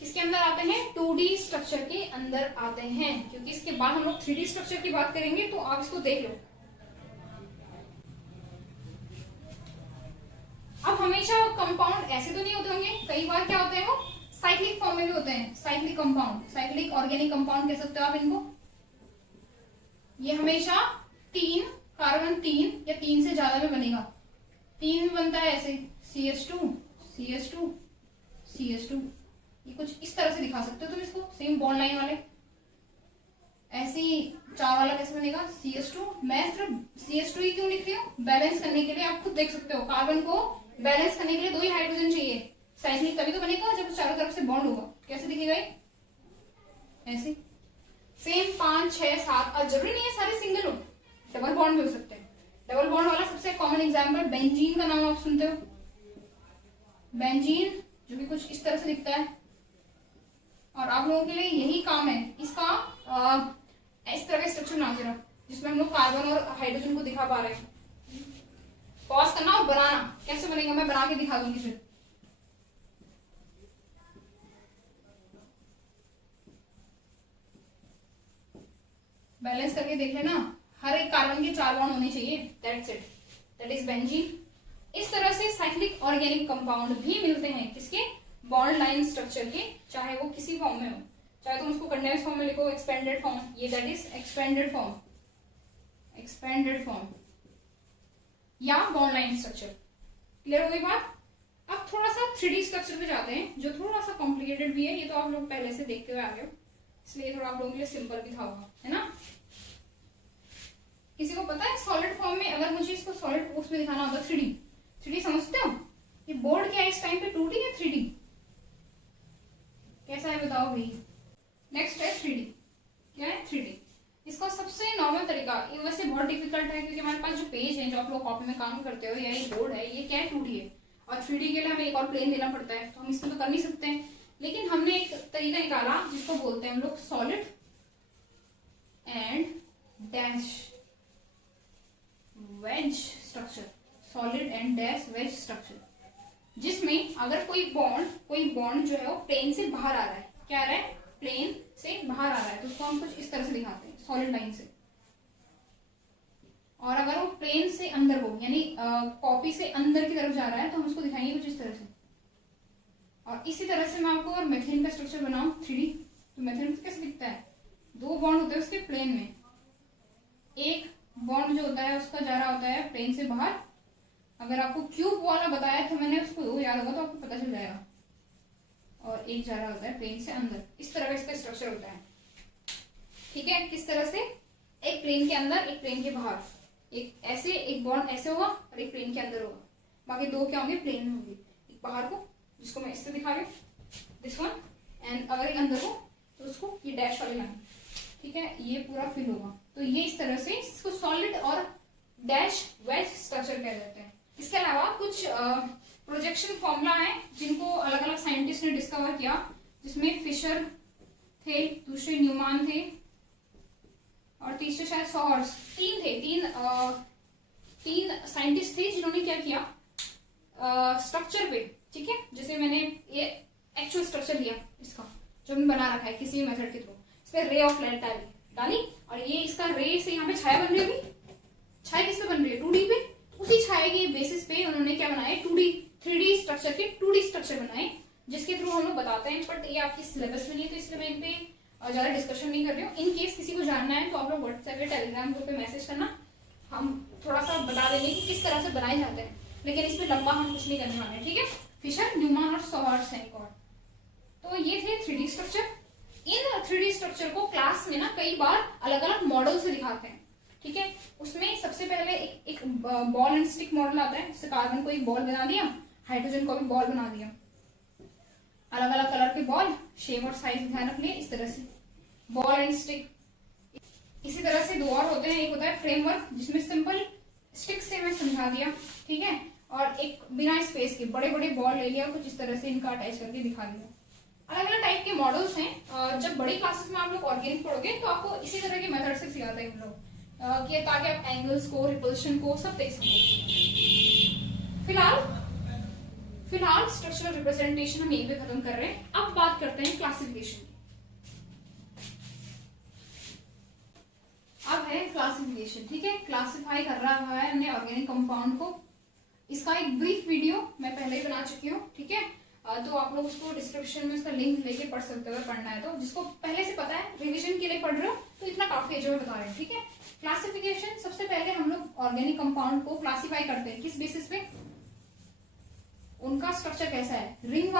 किसके अंदर आते हैं, 2D स्ट्रक्चर के अंदर आते हैं, क्योंकि इसके बाद हम लोग 3D स्ट्रक्चर की बात करेंगे, तो आप इसको देख लो। अब हमेशा कंपाउंड ऐसे तो नहीं होते होंगे, कई बार क्या होते हैं वो साइक्लिक फॉर्म में भी होते हैं, cyclic compound, cyclic organic compound कह सकते हो आप इनको। ये हमेशा 3 कार्बन 3 या 3 से ज्यादा में बनेगा, 3 में बनता है ऐसे CH2 CH2 CH2, ये कुछ इस तरह से दिखा सकते हो तुम इसको, सेम बॉन्ड लाइन वाले। ऐसे ही 4 वाला कैसे बनेगा, CH2, मैं सिर्फ CH2 ही क्यों लिख रही हूँ, बैलेंस करने के लिए, आप खुद देख सकते हो, कार्बन को बैलेंस करने के लिए 2 ही हाइड्रोजन चाहिए, साइक्लिक तभी तो बनेगा जब चारों तरफ से बॉन्ड होगा। कैसे दिखेगा ये, ऐसे सेम 5 6 7, और जरूरी नहीं है सारे सिंगल हो, डबल बॉन्ड भी हो सकते हैं। डबल बॉन्ड वाला सबसे कॉमन एग्जांपल बेंजीन का नाम आप सुनते हो, बेंजीन जो कि कुछ इस तरह से दिखता है, और आप लोगों के लिए यही काम है इसका, इस तरह का स्ट्रक्चर बना जरा, जिसमें हम लोग कार्बन और हाइड्रोजन को दिखा पा रहे हैं। पॉज करना और बनाना, कैसे बनेगा मैं बना के दिखा दूंगी फिर। बैलेंस करके देख लेना, हर एक कार्बन के 4 बॉन्ड होने चाहिए, that's it, that is benzene. इस तरह से साइक्लिक ऑर्गेनिक कंपाउंड भी मिलते हैं, किसके, बॉन्ड लाइन स्ट्रक्चर के, चाहे वो किसी फॉर्म में हो, चाहे तुम उसको कंडेंस्ड फॉर्म में लिखो, एक्सपेंडेड फॉर्म, ये that is expanded form, expanded form या बॉन्ड लाइन स्ट्रक्चर। क्लियर हो गई बात। अब थोड़ा सा 3D स्ट्रक्चर पे जाते हैं, जो थोड़ा सा कॉम्प्लिकेटेड भी है, ये तो आप लोग पहले से देखते हुए आ गए हो, इसलिए थोड़ा आप लोगों के लिए सिंपल भी था होगा, है ना। किसी को पता है सॉलिड फॉर्म में अगर मुझे इसको सॉलिड पोस्ट में दिखाना होगा 3D समझते हो, ये बोर्ड क्या है इस टाइम पे, 2D या 3D, कैसा है बताओ भाई। नेक्स्ट है 3D, क्या है 3D, इसका सबसे नॉर्मल तरीका, ये वैसे बहुत डिफिकल्ट है क्योंकि हमारे पास जो पेज है, जो आप लोग कॉपी में काम करते हो, या ये बोर्ड है, ये क्या है 2D है, और 3D के लिए हमें एक और प्लेन देना पड़ता है, तो हम इसमें तो कर नहीं सकते हैं, लेकिन हमने एक तरीका निकाला जिसको बोलते हैं हम लोग solid and dash wedge structure, solid and dash wedge structure, जिसमें अगर कोई बॉन्ड जो है वो प्लेन से बाहर आ रहा है, क्या आ रहा है, प्लेन से बाहर आ रहा है, तो उसको हम कुछ इस तरह से दिखाते हैं सॉलिड लाइन से, और अगर वो प्लेन से अंदर हो, यानी कॉपी से अंदर की तरफ जा रहा है, तो हम उसको दिखाएंगे कुछ इस तरह से। और इसी तरह से मैं आपको अगर मेथिन का स्ट्रक्चर बनाऊं 3D, तो मेथिन कैसे दिखता है, 2 बॉन्ड होते हैं उसके प्लेन में, एक बॉन्ड जो होता है उसका जा रहा होता है प्लेन से बाहर, अगर आपको क्यूब वाला बताया तो मैंने उसको याद होगा तो आपको पता चल जाएगा, और एक जा रहा होता है प्लेन से अंदर, इस तरह का इसका स्ट्रक्चर होता है, ठीक है। किस तरह से, एक प्लेन के अंदर एक प्लेन के बाहर, एक ऐसे, एक बॉन्ड ऐसे होगा और एक प्लेन के अंदर होगा, बाकी 2 क्या होंगे, प्लेन में होंगे, एक बाहर को जिसको मैं इससे दिखा रही हूँ, दिस वन, एंड अगर एक अंदर हो तो उसको ये डैश वाली लाइन, ठीक है, ये पूरा फिल होगा। तो ये इस तरह से इसको सॉलिड और डैश वेज स्ट्रक्चर कह देते हैं। इसके अलावा कुछ प्रोजेक्शन फॉर्मूला है जिनको अलग अलग साइंटिस्ट ने डिस्कवर किया, जिसमें फिशर थे, दूसरे न्यूमान थे और तीसरे शायद सॉर्स। तीन साइंटिस्ट थे जिन्होंने क्या किया, स्ट्रक्चर पे, ठीक है, जैसे मैंने ये एक्चुअल स्ट्रक्चर लिया इसका जो हमने बना रखा है किसी भी मेथड के थ्रू, इस पे रे ऑफ लाइट डाली और ये इसका रे से यहाँ पे छाया बन रही है। अभी छाया किस पे बन रही है, 2D पे। उसी छाया के बेसिस पे उन्होंने क्या बनाया, 3D स्ट्रक्चर के 2D स्ट्रक्चर बनाए, जिसके थ्रू हम लोग बताते हैं। बट ये आपकी सिलेबस में नहीं है तो इसलिए मैं इन पे ज्यादा डिस्कशन नहीं कर रही हूँ। इन केस किसी को जानना है तो आप लोग व्हाट्सएप या टेलीग्राम ग्रुप पे मैसेज करना, हम थोड़ा सा बता देंगे कि किस तरह से बनाए जाते हैं, लेकिन इस पे लंबा हम कुछ नहीं करने वाले, ठीक है। फिशर, न्यूमान और सॉर्स हैं एक और। तो ये थे 3D स्ट्रक्चर। इन 3D स्ट्रक्चर को क्लास में ना कई बार अलग अलग मॉडल से दिखाते हैं, ठीक है। उसमें सबसे पहले एक बॉल एंड स्टिक मॉडल आता है, जैसे कार्बन को एक बॉल बना दिया, हाइड्रोजन को भी बॉल बना दिया, अलग अलग कलर के बॉल, शेप और साइज ध्यान रखने, इस तरह से बॉल एंड स्टिक। इसी तरह से दो और होते हैं, एक होता है फ्रेमवर्क जिसमें सिंपल स्टिक से मैं समझा दिया, ठीक है, और एक बिना स्पेस के बड़े बड़े बॉल ले लिया, कुछ इस तरह से इनका अटैच करके दिखा दिया। अलग अलग टाइप के मॉडल्स हैं। जब बड़ी क्लासेस में आप लोग ऑर्गेनिक पढ़ोगे तो आपको इसी तरह के मेथड से सिखाते हैं हम लोग, कि ताकि आप एंगल्स को, रिपल्शन को सब देख सको। फिलहाल स्ट्रक्चरल रिप्रेजेंटेशन हम यहीं पे खत्म कर रहे हैं। अब बात करते हैं क्लासिफिकेशन की। अब है क्लासिफिकेशन, ठीक है। क्लासिफाई कर रहा है हमने ऑर्गेनिक कंपाउंड को। इसका एक ब्रीफ वीडियो मैं पहले ही बना चुकी हूँ, ठीक है, तो आप लोग उसको डिस्क्रिप्शन में उसका लिंक लेके पढ़ सकते हो पढ़ना है तो। जिसको पहले से पता है, रिवीजन के लिए पढ़ रहे हो तो इतना काफी है जो मैं बता रही हूँ, ठीक है। क्लासिफिकेशन, सबसे पहले हम लोग ऑर्गेनिक कंपाउंड को क्लासिफाई करते हैं किस बेसिस पे, उनका स्ट्रक्चर कैसा है, रिंग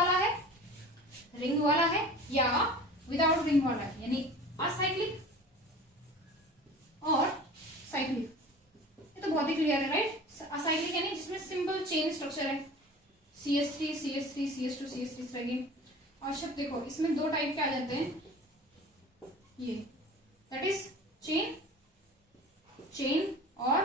वाला है या विदाउट रिंग वाला है, यानी असाइक्लिक और साइक्लिक। ये तो बहुत ही क्लियर है, राइट। असाइक्लिक यानी जिसमें सिंपल चेन स्ट्रक्चर है, CH3 CH3 CH2 CH3 इस तरह की। और शब्द देखो, इसमें दो टाइप के आ जाते हैं, ये दैट इज चेन और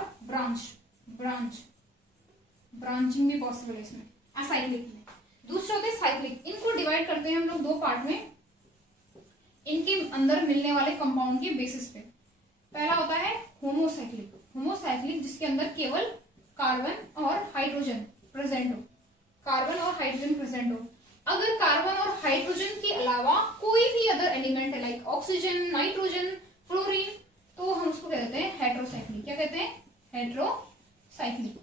ब्रांचिंग भी पॉसिबल है इसमें असाइक्लिक में। दूसरे होते हैं साइक्लिक। इनको डिवाइड करते हैं हम लोग दो पार्ट में, इनके अंदर मिलने वाले कंपाउंड के बेसिस पे। पहला होता है होमोसाइक्लिक, जिसके अंदर केवल कार्बन और हाइड्रोजन प्रेजेंट हो। अगर कार्बन और हाइड्रोजन के अलावा कोई भी अदर एलिमेंट है, लाइक ऑक्सीजन, नाइट्रोजन, फ्लोरीन, तो हम उसको कहते हैं हेट्रोसाइक्लिक। क्या कहते हैं, हेट्रोसाइक्लिक।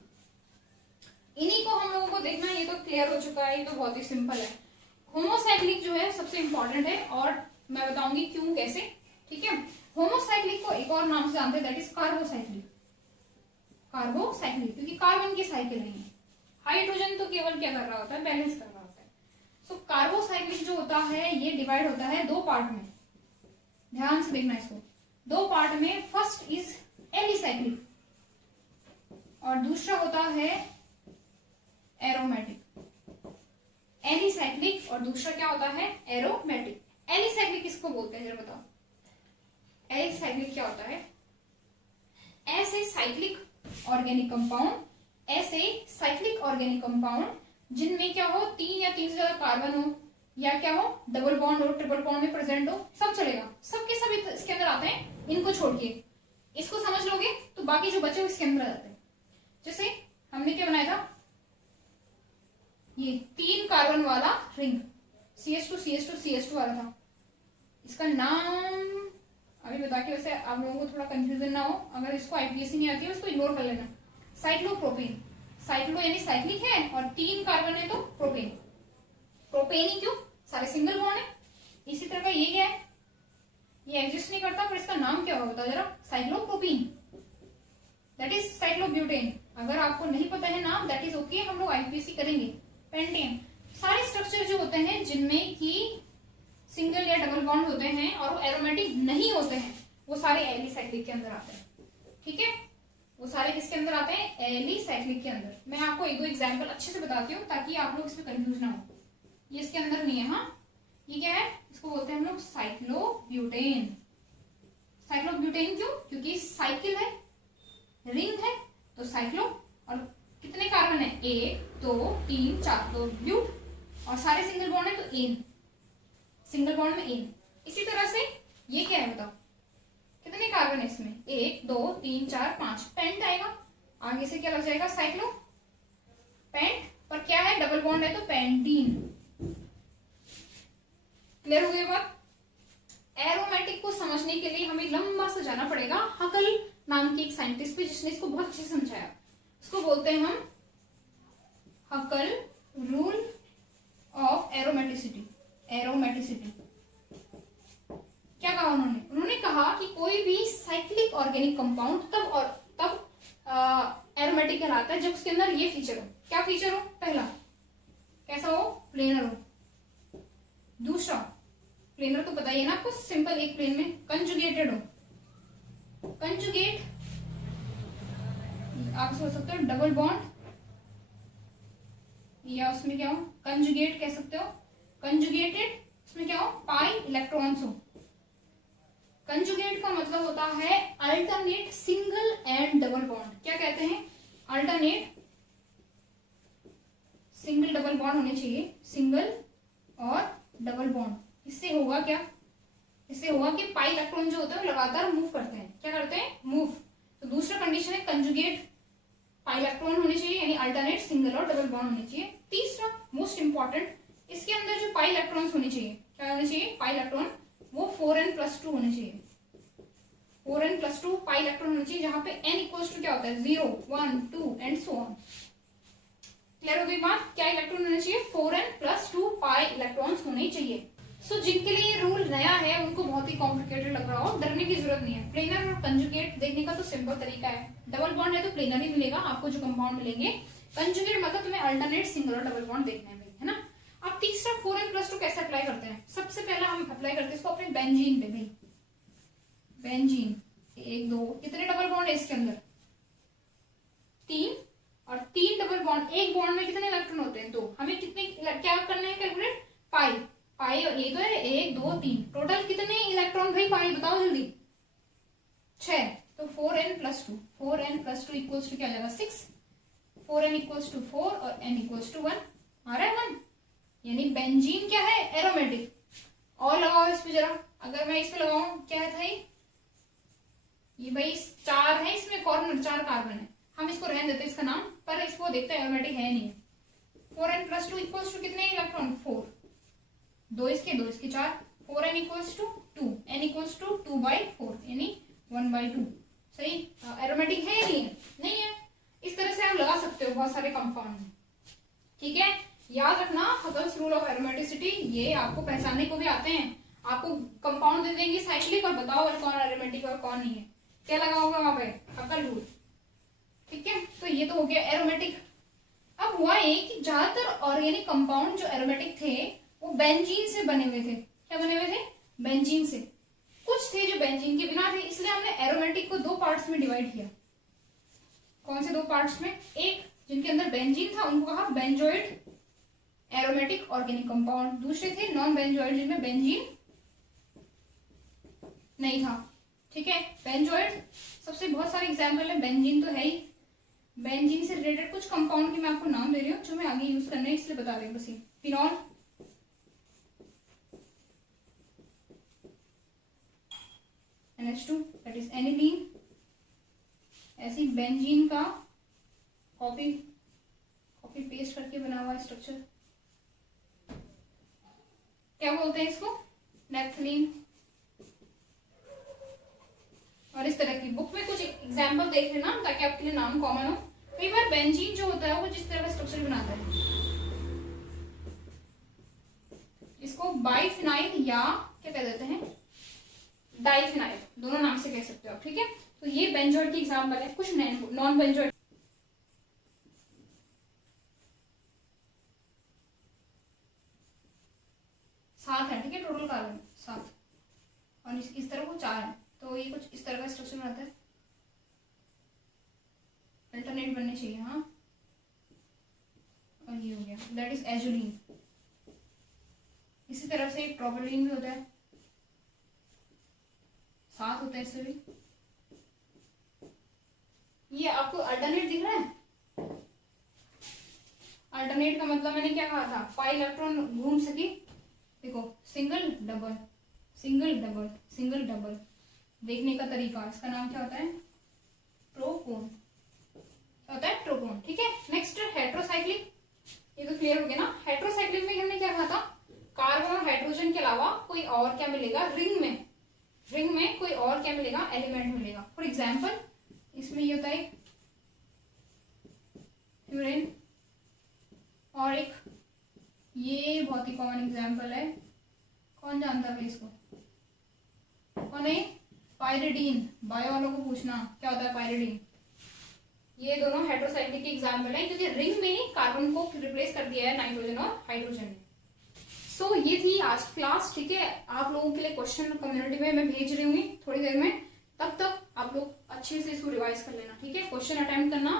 इन्हीं को हम लोगों को देखना, ये तो क्लियर हो चुका है, ये तो बहुत ही सिंपल है। होमोसाइक्लिक जो है सबसे इंपॉर्टेंट है और मैं बताऊंगी क्यों, कैसे, ठीक है। होमोसाइक्लिक को एक और नाम से जानते हैं, दैट इज कार्बोसाइक्लिक, क्योंकि कार्बन की साइकिल नहीं है। हाइड्रोजन तो केवल क्या कर रहा होता है, बैलेंस कर रहा होता है। सो कार्बोसाइक्लिक जो होता है ये डिवाइड होता है दो पार्ट में, ध्यान से देखना इसको, दो पार्ट में। फर्स्ट इज एलिसाइक्लिक और दूसरा होता है एरोमेटिक। एलिसाइक्लिक और दूसरा क्या होता है, एरोमेटिक। एलिसाइक्लिक किसको बोलते हैं जरा बताओ, एलिसाइक्लिक क्या होता है, ऐसे साइक्लिक ऑर्गेनिक कंपाउंड जिनमें क्या हो, 3 या 3 से ज्यादा कार्बन हो, या क्या हो, डबल बॉन्ड हो, ट्रिपल बॉन्ड में प्रेजेंट हो, सब चलेगा, सबके सब इसके अंदर आते हैं। इनको छोड़ के इसको समझ लोगे तो बाकी जो बचे इसके अंदर आ जाते हैं। जैसे हमने क्या बनाया था, ये 3 कार्बन वाला रिंग, CH2 वाला था। इसका नाम अभी बता के, वैसे आप लोगों को थोड़ा कंफ्यूजन ना हो, अगर इसको आईपीएससी नहीं आती है उसको इग्नोर कर लेना। साइक्लोप्रोपेन, साइक्लो यानी साइक्लिक है और 3 कार्बन है तो प्रोपेन ही क्यों, सारे सिंगल बॉन्ड है। इसी तरह का ये क्या है, ये एग्जिस्ट नहीं करता, पर इसका नाम क्या होगा बताओ जरा, साइक्लोप्रोपीन, दैट इज साइक्लोब्यूटेन। अगर आपको नहीं पता है नाम, दैट इज ओके, हम लोग आईपीएससी करेंगे। पेंटेन, सारे स्ट्रक्चर जो होते हैं जिनमें की सिंगल या डबल बॉन्ड होते हैं और वो एरोमेटिक नहीं होते हैं, वो सारे एलिसाइक्लिक के अंदर आते हैं, ठीक है। वो सारे किसके अंदर आते हैं, एलिसाइक्लिक के अंदर। मैं आपको एक दो एग्जांपल अच्छे से बताती हूँ ताकि आप लोग इसमें कंफ्यूज ना हो। ये इसके अंदर नहीं है, हाँ, ये क्या है, इसको बोलते हैं हम लोग साइक्लोब्यूटेन। साइक्लोब्यूटेन क्यों, क्योंकि साइकिल है, रिंग है तो साइक्लो, और कितने कार्बन है, 1 2 3 4, तो ब्यूट, और सारे सिंगल बॉन्ड है तो एन। सिंगल बॉन्ड में इन। इसी तरह से ये क्या है बताओ, कितने कार्बन है इसमें, 1 2 3 4 5, पेंट आएगा। आगे से क्या लग जाएगा, साइक्लो पेंट, पर क्या है डबल बॉन्ड है तो पेंटीन। क्लियर हो गई बात। एरोमेटिक को समझने के लिए हमें लंबा सा जाना पड़ेगा हकल नाम के एक साइंटिस्ट पे, जिसने इसको बहुत अच्छे से समझाया। इसको बोलते हैं हम हकल रूल ऑफ एरोमेटिसिटी। एरोमेटिसिटी क्या कहा उन्होंने, उन्होंने कहा कि कोई भी साइक्लिक ऑर्गेनिक कंपाउंड तब एरोमेटिक कहलाता है जब उसके अंदर ये फीचर हो। क्या फीचर हो, पहला कैसा हो, प्लेनर हो। दूसरा, प्लेनर तो पता ही है ना आपको, सिंपल एक प्लेन में कंजुगेटेड हो। कंजुगेट आप सोच सकते हो डबल बॉन्ड, या उसमें क्या हो, कंजुगेट कह सकते हो, कंजुगेटेड, उसमें क्या हो, पाई इलेक्ट्रॉन्स हो। कंजुगेट का मतलब होता है alternate single and double bond. क्या कहते हैं, अल्टरनेट सिंगल डबल बॉन्ड होने चाहिए, सिंगल और डबल बॉन्ड। इससे होगा क्या, इससे होगा कि पाई इलेक्ट्रॉन जो होते हैं वो लगातार मूव करते हैं। क्या करते हैं, मूव। तो दूसरा कंडीशन है कंजुगेट पाई इलेक्ट्रॉन होने चाहिए, यानी अल्टरनेट सिंगल और डबल बॉन्ड होने चाहिए। तीसरा मोस्ट इंपॉर्टेंट, इसके अंदर जो पाई इलेक्ट्रॉन्स होने चाहिए, क्या होने चाहिए, पाई इलेक्ट्रॉन, वो 4n+2 होने चाहिए। 4n+2 पाई इलेक्ट्रॉन होने चाहिए, जहां पे n इक्वल्स टू क्या होता है, 0 1 2 एंड सो ऑन। क्लियर हो गई बात। क्या इलेक्ट्रॉन होने चाहिए, 4n+2 पाई इलेक्ट्रॉन्स होने चाहिए। सो जिनके लिए ये रूल नया है उनको बहुत ही कॉम्प्लिकेटेड लग रहा हो, डरने की जरूरत नहीं है। प्लेनर और कंजुगेट देखने का तो सिंपल तरीका है, डबल बॉन्ड है तो प्लेनर ही मिलेगा आपको जो कंपाउंड मिलेंगे। कंजुगेट मतलब तुम्हें अल्टरनेट सिंगल और डबल बॉन्ड देखना है ना। अब तीसरा 4n+2 कैसे अप्लाई करते हैं, सबसे पहला हम अप्लाई करते हैं इसको अपने बेंजीन पे। भाई बेंजीन 1 2, कितने डबल बॉन्ड है इसके अंदर, 3, और 3 डबल बॉन्ड, एक बॉन्ड में कितने इलेक्ट्रॉन होते हैं, 2। हमें कितने क्या करना है, कैलकुलेट, पाई। पाई और ये तो है 1 2 3, टोटल कितने इलेक्ट्रॉन भाई पाई बताओ जल्दी, 6। तो 4n+2, 4n+2 इक्वल्स टू क्या जाएगा, 6। 4n इक्वल्स टू 4 और n इक्वल्स टू 1 आ रहा है 1, यानी बेंजीन क्या है, एरोमेटिक। और लगाओ इस पे जरा, अगर मैं इस पे लगाऊं क्या है भाई, ये भाई 4 है, इसमें कॉर्नर 4 कार्बन है, हम इसको रहने देते हैं इसका नाम, पर इसको देखते हैं एरोमेटिक है नहीं है। 4n+2 इक्वल्स टू कितने इलेक्ट्रॉन, 4, 2 इसके 4, 4n equals to 2, n equals to 2/4 यानी 1/2। सही, एरोमेटिक है या नहीं है। इस तरह से आप लगा सकते हो बहुत सारे कंपाउंड में, ठीक है। याद रखना हकल्स रूल ऑफ एरोमेटिसिटी, ये आपको पहचानने को भी आते हैं। आपको कंपाउंड दे देंगे साइक्लिक और बताओ कौन एरोमेटिक और कौन नहीं है, क्या लगा होगा वहां पे, हकल रूल, ठीक है। तो ये तो हो गया एरोमेटिक। अब हुआ ये कि ज्यादातर ऑर्गेनिक कंपाउंड जो एरोमेटिक थे वो बेंजीन से बने हुए थे। क्या बने हुए थे, बेंजीन से। कुछ थे जो बेंजीन के बिना थे, इसलिए हमने एरोमेटिक को 2 पार्ट्स में डिवाइड किया। कौन से 2 पार्ट्स में, एक जिनके अंदर बेंजीन था उनको कहा बेंजोइड एरोमेटिक ऑर्गेनिक कंपाउंड, दूसरे थे नॉन बेंजोइड जिनमें बेंजीन नहीं था, ठीक है। बेंजोइड सबसे बहुत सारे एग्जाम्पल है, बेंजीन तो है ही। बेंजीन से रिलेटेड कुछ कंपाउंड के मैं आपको नाम दे रही हूँ जो मैं आगे यूज करने इसलिए बता रही हूँ बस। Phenol, NH2 that is aniline. ऐसी बेंजीन का कॉपी पेस्ट करके बना हुआ स्ट्रक्चर, क्या बोलते हैं इसको, नेफ्थलीन। और इस तरह की बुक में कुछ एग्जाम्पल देख लेना ताकि आपके लिए नाम कॉमन हो। कई बार बेंजीन जो होता है वो जिस तरह का स्ट्रक्चर बनाता है, इसको बाइफिनाइल या क्या कह देते हैं, डाइफिनाइल, दोनों नाम से कह सकते हो आप, ठीक है। तो ये बेंजोइड की एग्जाम्पल है। कुछ नॉन बेंजोइड, सात है, ठीक है, टोटल कार्बन 7, और इस तरह को 4 है, तो ये कुछ इस तरह का स्ट्रक्चर बनाता है। अल्टरनेट बनने चाहिए, हाँ। और ये हो गया, दैट इज एजुलिन। इसी तरह से प्रोपेलिन भी होता है, 7 होता है इससे भी। ये आपको अल्टरनेट दिख रहा है, अल्टरनेट का मतलब मैंने क्या कहा था, पाई इलेक्ट्रॉन घूम सके देखो single double single double single double, देखने का तरीका, इसका नाम क्या होता है, ट्रोपोन, होता है ट्रोपोन। ठीक है, नेक्स्ट हेट्रोसाइक्लिक, ये तो क्लियर हो गया ना। हेट्रोसाइक्लिक में हमने क्या कहा था, कार्बन और हाइड्रोजन के अलावा कोई और क्या मिलेगा, रिंग में कोई और क्या मिलेगा, एलिमेंट मिलेगा। फॉर एग्जाम्पल इसमें ये होता है फ्यूरेन, और एक ये बहुत ही कॉमन एग्जाम्पल है, कौन जानता है इसको, कौन है, पायरिडीन। बायो वालों को पूछना क्या होता है पायरिडीन। ये दोनों हेट्रोसाइक्लिक के एग्जाम्पल है, क्योंकि रिंग में कार्बन को रिप्लेस कर दिया है नाइट्रोजन और हाइड्रोजन ने। सो ये थी आज क्लास। ठीक है, आप लोगों के लिए क्वेश्चन कम्युनिटी में मैं भेज रही हूँ थोड़ी देर में, तब तक आप लोग अच्छे से इसको रिवाइज कर लेना। ठीक है, क्वेश्चन अटेम्प्ट करना,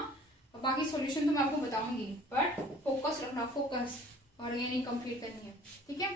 बाकी सॉल्यूशन तो मैं आपको बताऊंगी, बट फोकस रखना, फोकस, ऑर्गेनिक कंप्लीट करनी है। ठीक है।